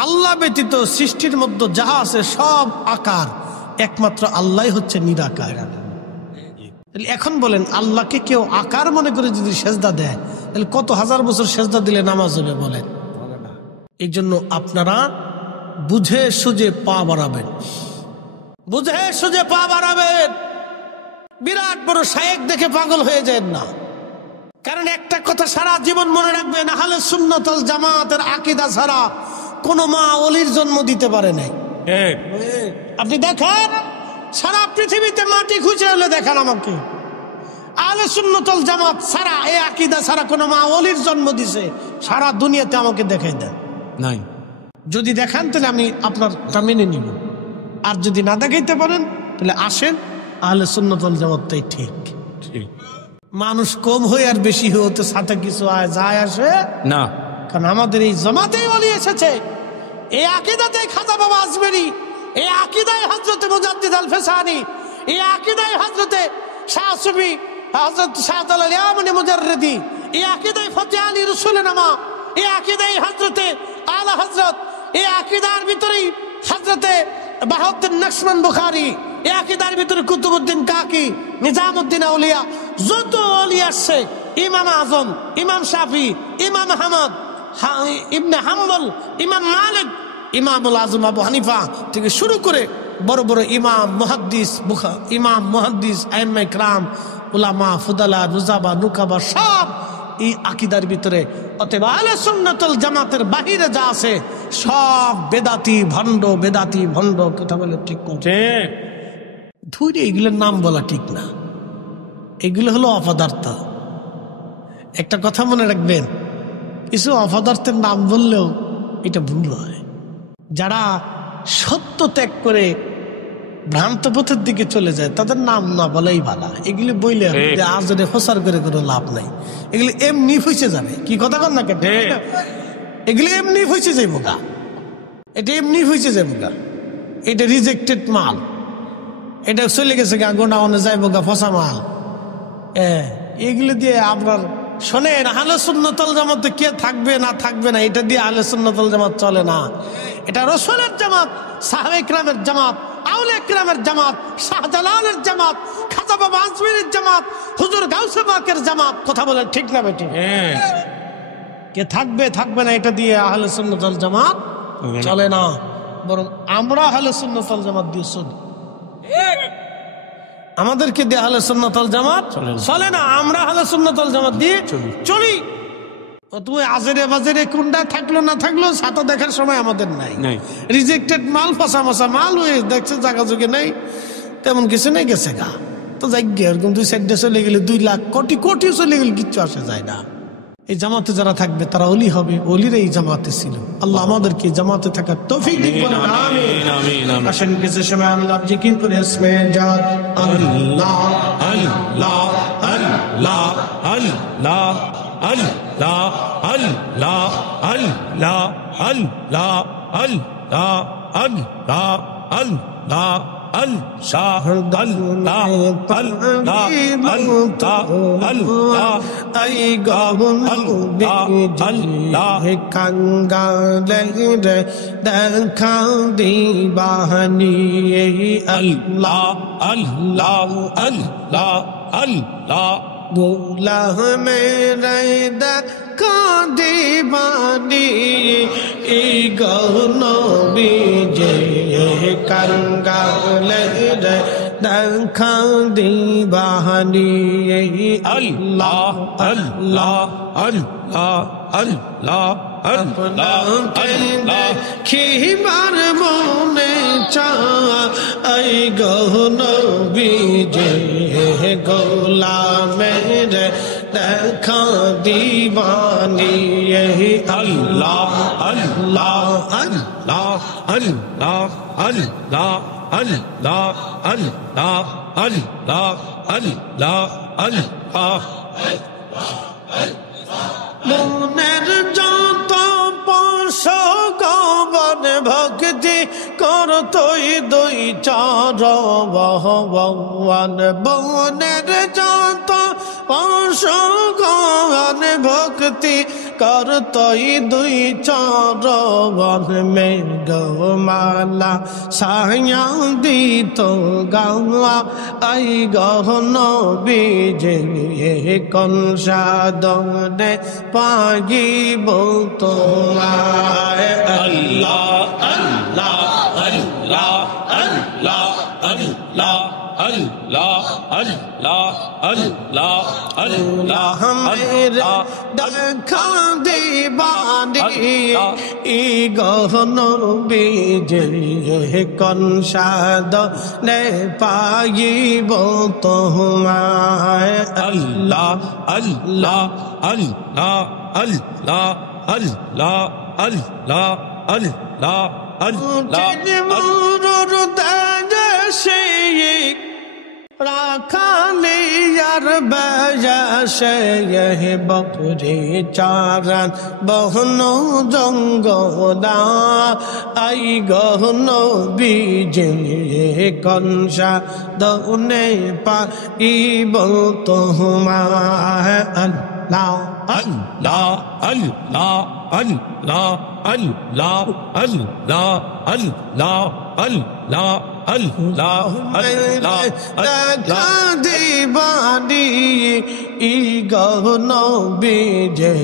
আল্লাহ ব্যতীত সৃষ্টির মধ্যে যাহা আছে সব আকার, একমাত্র আল্লাহ হচ্ছে নিরাকার। এখন বলেন, আল্লাহকে কেউ আকার মনে করে যদি সেজদা দেয়, তাহলে কত হাজার বছর সেজদা দিলে নামাজ হবে? বলেন। এই জন্য আপনারা বুঝে সুঝে পা বাড়াবেন, বুঝে সুঝে পা বাড়াবেন। বিরাট বড় শায়েখ দেখে পাগল হয়ে যায় না। কারণ একটা কথা সারা জীবন মনে রাখবেন, আহলে সুন্নাত ওয়াল জামাতের আকীদা ছাড়া কোন মা ওলির জন্ম দিতে পারে নাই। আপনি দেখেন, সারা পৃথিবীতে মাটি খুঁজে হলে দেখান আমাকে, আহলে সুন্নাত ওয়াল জামাত ছাড়া, এই আকীদা ছাড়া কোন মা ওলির জন্ম দিছে সারা দুনিয়াতে আমাকে দেখাই দেন নাই। যদি দেখান তাহলে আমি আপনারটা মেনে নিব, আর যদি না দেখাইতে পারেন তাহলে আসেন, আহলে সুন্নাত ওয়াল জামাতটাই ঠিক। মানুষ কম হয়ে আর বেশি হতে সাথে কিছু যায় আসে না, কারণ আমাদের এই জামাতেই ওলি এসেছে, এই আকীদাতে খাজা বাবা আজমেরি, এই আকীদায় হযরত মুজাদ্দিদ আল ফিসানি, এই আকীদায় হযরতে শাহ সুফি হযরত শাহজালাল ইয়ামানি মুজাররিদি, এই আকীদায় ফতে আলী রাসূলুল্লাহ, এই আকীদায় হযরতে আলা হযরত, এই আকীদার ভিতরেই হযরতে বাহাউদ্দিন নকশবন্দ বুখারী, এই আকীদার ভিতরে কুতুবউদ্দিন কাকি, নিজামউদ্দিন আউলিয়া, যত ওলি আসছে, ইমাম আজম, ইমাম শাফি, ইমাম আহমদ ইবনে হাম্বল, ইমাম মালিক, ইমামুল আজম আবু হানিফা থেকে শুরু করে বড় বড় ইমাম মুহাদ্দিস আইম্মা ইকরাম, উলামা, ফুদালা, নুজাবা, নুকাবা, সব এই আকীদার ভিতরে। অতএব আহলে সুন্নাত ওয়াল জামাতের বাহিরে যা আছে সব বেদাতি ভণ্ড, বেদাতি ভণ্ড। কথা বলে ঠিক করছে ধরে, এগুলোর নাম বলা ঠিক না, এগুলো হলো অপদার্থ। একটা কথা মনে রাখবেন, কিছু অপদার্থের নাম বললেও এটা ভুল হয়। যারা সত্য ত্যাগ করে ভ্রান্ত পথের দিকে চলে যায় তাদের নাম না বলাই ভালো। এগুলি বইলে আজ প্রচার করে কোনো লাভ নাই, এগুলি এমনি ফুসে যাবে। কি কথা কন না কেটে, এগুলি এমনি ফুসে যাইব গা, এটা এমনি ফুসে যাইব গা, এটা রিজেক্টেড মাল, এটা চলে গেছে গা, গোনা অনে যাইব গা, ফসা মাল। এগুলি দিয়ে আপনার শোনেন, আহলে সুন্নাত ওয়াল জামাতে কে থাকবে না থাকবে না, এটা দিয়ে আহলে সুন্নাত ওয়াল জামাত চলে না। এটা রাসূলের জামাত, সাহাবায়ে কেরামের জামাত, আউলিয়া কেরামের জামাত, শাহজালালের জামাত, খাজা বাবা আজমিরের জামাত, হুজুর গাউসে পাকের জামাত। কথা বলে ঠিক না বেটি? কে থাকবে থাকবে না এটা দিয়ে আহলে সুন্নাত ওয়াল জামাত চলে না, বরং আমরা আহলে সুন্নাত ওয়াল জামাত দিয়ে চলি। আমাদেরকে দিয়ে আহলে সুন্নাত ওয়াল জামাত চলে না, আমরা আহলে সুন্নাত ওয়াল জামাত দিয়ে চলি। ও তুই আজেরে বাজেরে কোনটা থাকলো না থাকলো ছাতা দেখার সময় আমাদের নাই। রিজেক্টেড মাল, ফাঁসা মাসা মাল হয়ে দেখছে জায়গা যুগে নাই, তেমন কিছু নেই, গেছে গা। তো যাই গিয়ে এরকম 2 সাইডে চলে গেলে 2 লাখ কোটি কোটি চলে গেলে কিচ্ছু আসে যায় না। এই জামাতে যারা থাকবে তারা ওলি হবে, ওলিরা এই জামাতে ছিল। আল্লাহ আমাদেরকে জামাতে থাকার তৌফিক দিন, বলেন আমিন। আসেন কিছু সময় আল্লাহ জিকির করে ইসমে জাত আল্লাহ আল্লাহ আল্লাহ আল্লাহ আল্লাহ আল্লাহ আল্লাহ আল্লাহ আল্লাহ আল্লাহ আল্লাহ আল্লাহ আল্লাহ আল্লাহ আল্লাহ আই গাবন আল্লাহ কাঙ্গালে রে দেখা দিবানি আল্লাহ আল্লাহ আল্লাহ আল্লাহ बोला मेरे দেখা দিবানি গহন বিজে কাঙ্গালে রে দেখা দিবানি আল্লাহ আল্লাহ আল্লাহ আল্লাহ আল্লাহ খিবার মনে চাই গহন বিজে গোলামের দেখা দিবানি আল্লাহ আল্লাহ আল্লাহ আল্লাহ আল্লাহ আল্লাহ আল্লাহ আল্লাহ আল্লাহ আল্লাহ মনের যত পশগবন ভক্তি কর তুই 2 চরণ বনের যত পশগবন ভক্তি কর তুই 2 চরণ মেঘমালা ছায়া দিত গাওয়া আই গহন বিজে কোন সাধনে পাগিব তোমায় আল্লাহ আল্লাহ আল্লাহ আল্লাহ আল্লাহ আল্লাহ আল্লাহ আল্লাহ আল্লাহ মেরে দেখা দিবানি গহন বিজে কোন সাধনে পাগিব তোমায় আল্লাহ আল্লাহ আল্লাহ আল্লাহ আল্লাহ আল্লাহ আল্লাহ রাখালি আর বয়সে বপুরে চারান বহন জঙ্গলা আই গহন বিজে কনসা দনে পাইব তোমায় আল্লাহ আল্লাহ আল্লাহ আল্লাহ আল্লাহ আল্লাহ আল্লাহ আল্লাহ আল্লাহ আল্লাহ দেখা দিবানি গহন বিজে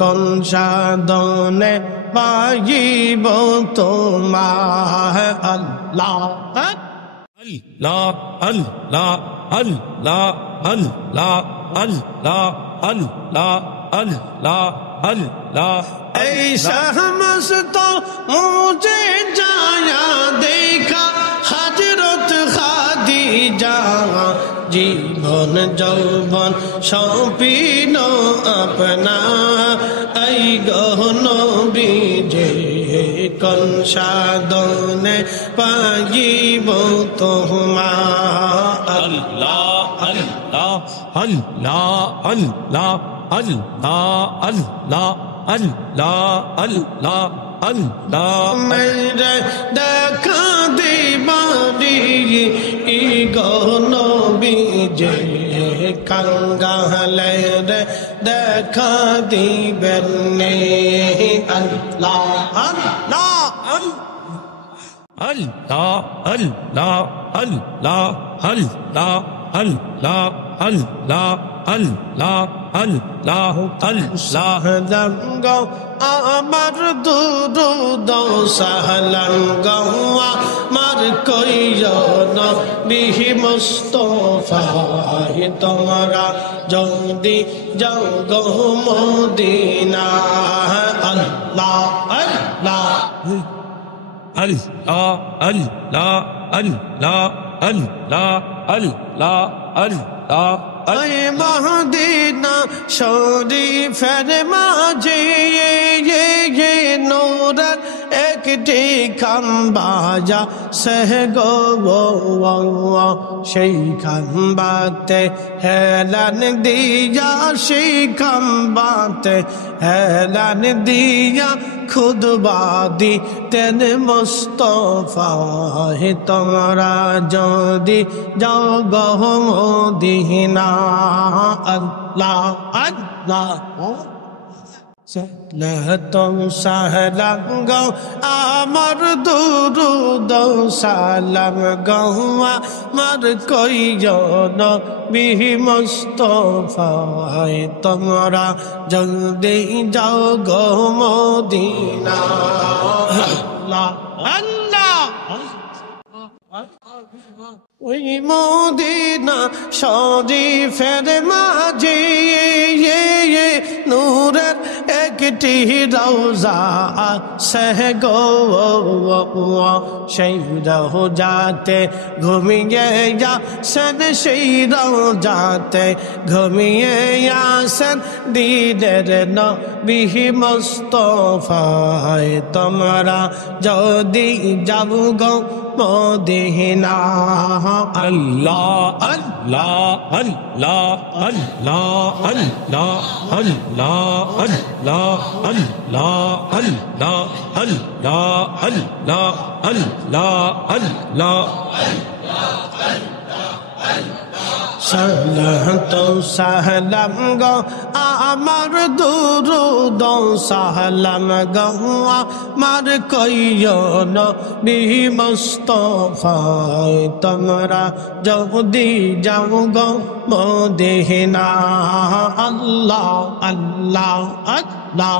কোন সাধনে পাইব তোমায় আল্লাহ আল্লাহ আল্লাহ আল্লাহ আল্লাহ আল্লাহ আল্লাহ আল্লাহ আল্লাহ ऐसा मस्त मुझे जाया देखा हजरत खादिजा জীবন যৌবন সপিন আপনা এই গহন বিজে কোন সাধনে পাইব তোমায় আল্লাহ আল্লাহ আল্লাহ আল্লাহ আল্লাহ আল্লাহ আল্লাহ আল্লাহ আল্লাহ মেরে দেখা দিবানি গহন বিজে কাঙ্গালে রে দেখা দিবেন আল্লাহ আল্লাহ আল্লাহ আল্লাহ আল্লাহ আল্লাহ আল্লাহ আল্লাহ আল্লাহ আল্লাহ আল্লাহ সালাম গো আমার দুরুদ সালাম গো আমার কইও নবী মুস্তাফা তোমরা যদি যাও গো মদিনা আল্লাহ আল্লাহ আল্লাহ আল্লাহ আল্লাহ আল্লাহ আল্লাহ আল্লাহ ওই মদিনা শরীফের মাঝে নূরের একটি খাম্বাজা সহ গো সেই খাম্বাতে হেলান দিয়া সেই খাম্বাতে হেলান দিয়া খুদবা দিতেন মুস্তাফা তোমরা যদি যাও গো মদিনা আল্লাহ আল্লাহ সালাম গো আমার দুরুদ সালাম গো আমার কইও নবী মুস্তাফা তোমরা জলদি যাও গো মদিনা আল্লাহ আল্লাহ ওই মদিনা শরীফের মাঝে নূরের একটি রওজা সহ গো সেই রওজাতে ঘুমিয়ে আসেন সেই রওজাতে ঘুমিয়ে আসেন দিনের নবী মুস্তাফা তোমরা যদি যাও গো মদিনা আল্লাহ আল্লাহ আল্লাহ আল্লাহ আল্লাহ আল্লাহ আল্লাহ আল্লাহ আল্লাহ আল্লাহ আল্লাহ আল্লাহ আল্লাহ সালাম গো আমার দুরুদ সালাম গো আমার কইও নবী মুস্তাফা তোমরা যদি যাও গো মদিনা আল্লাহ আল্লাহ আল্লাহ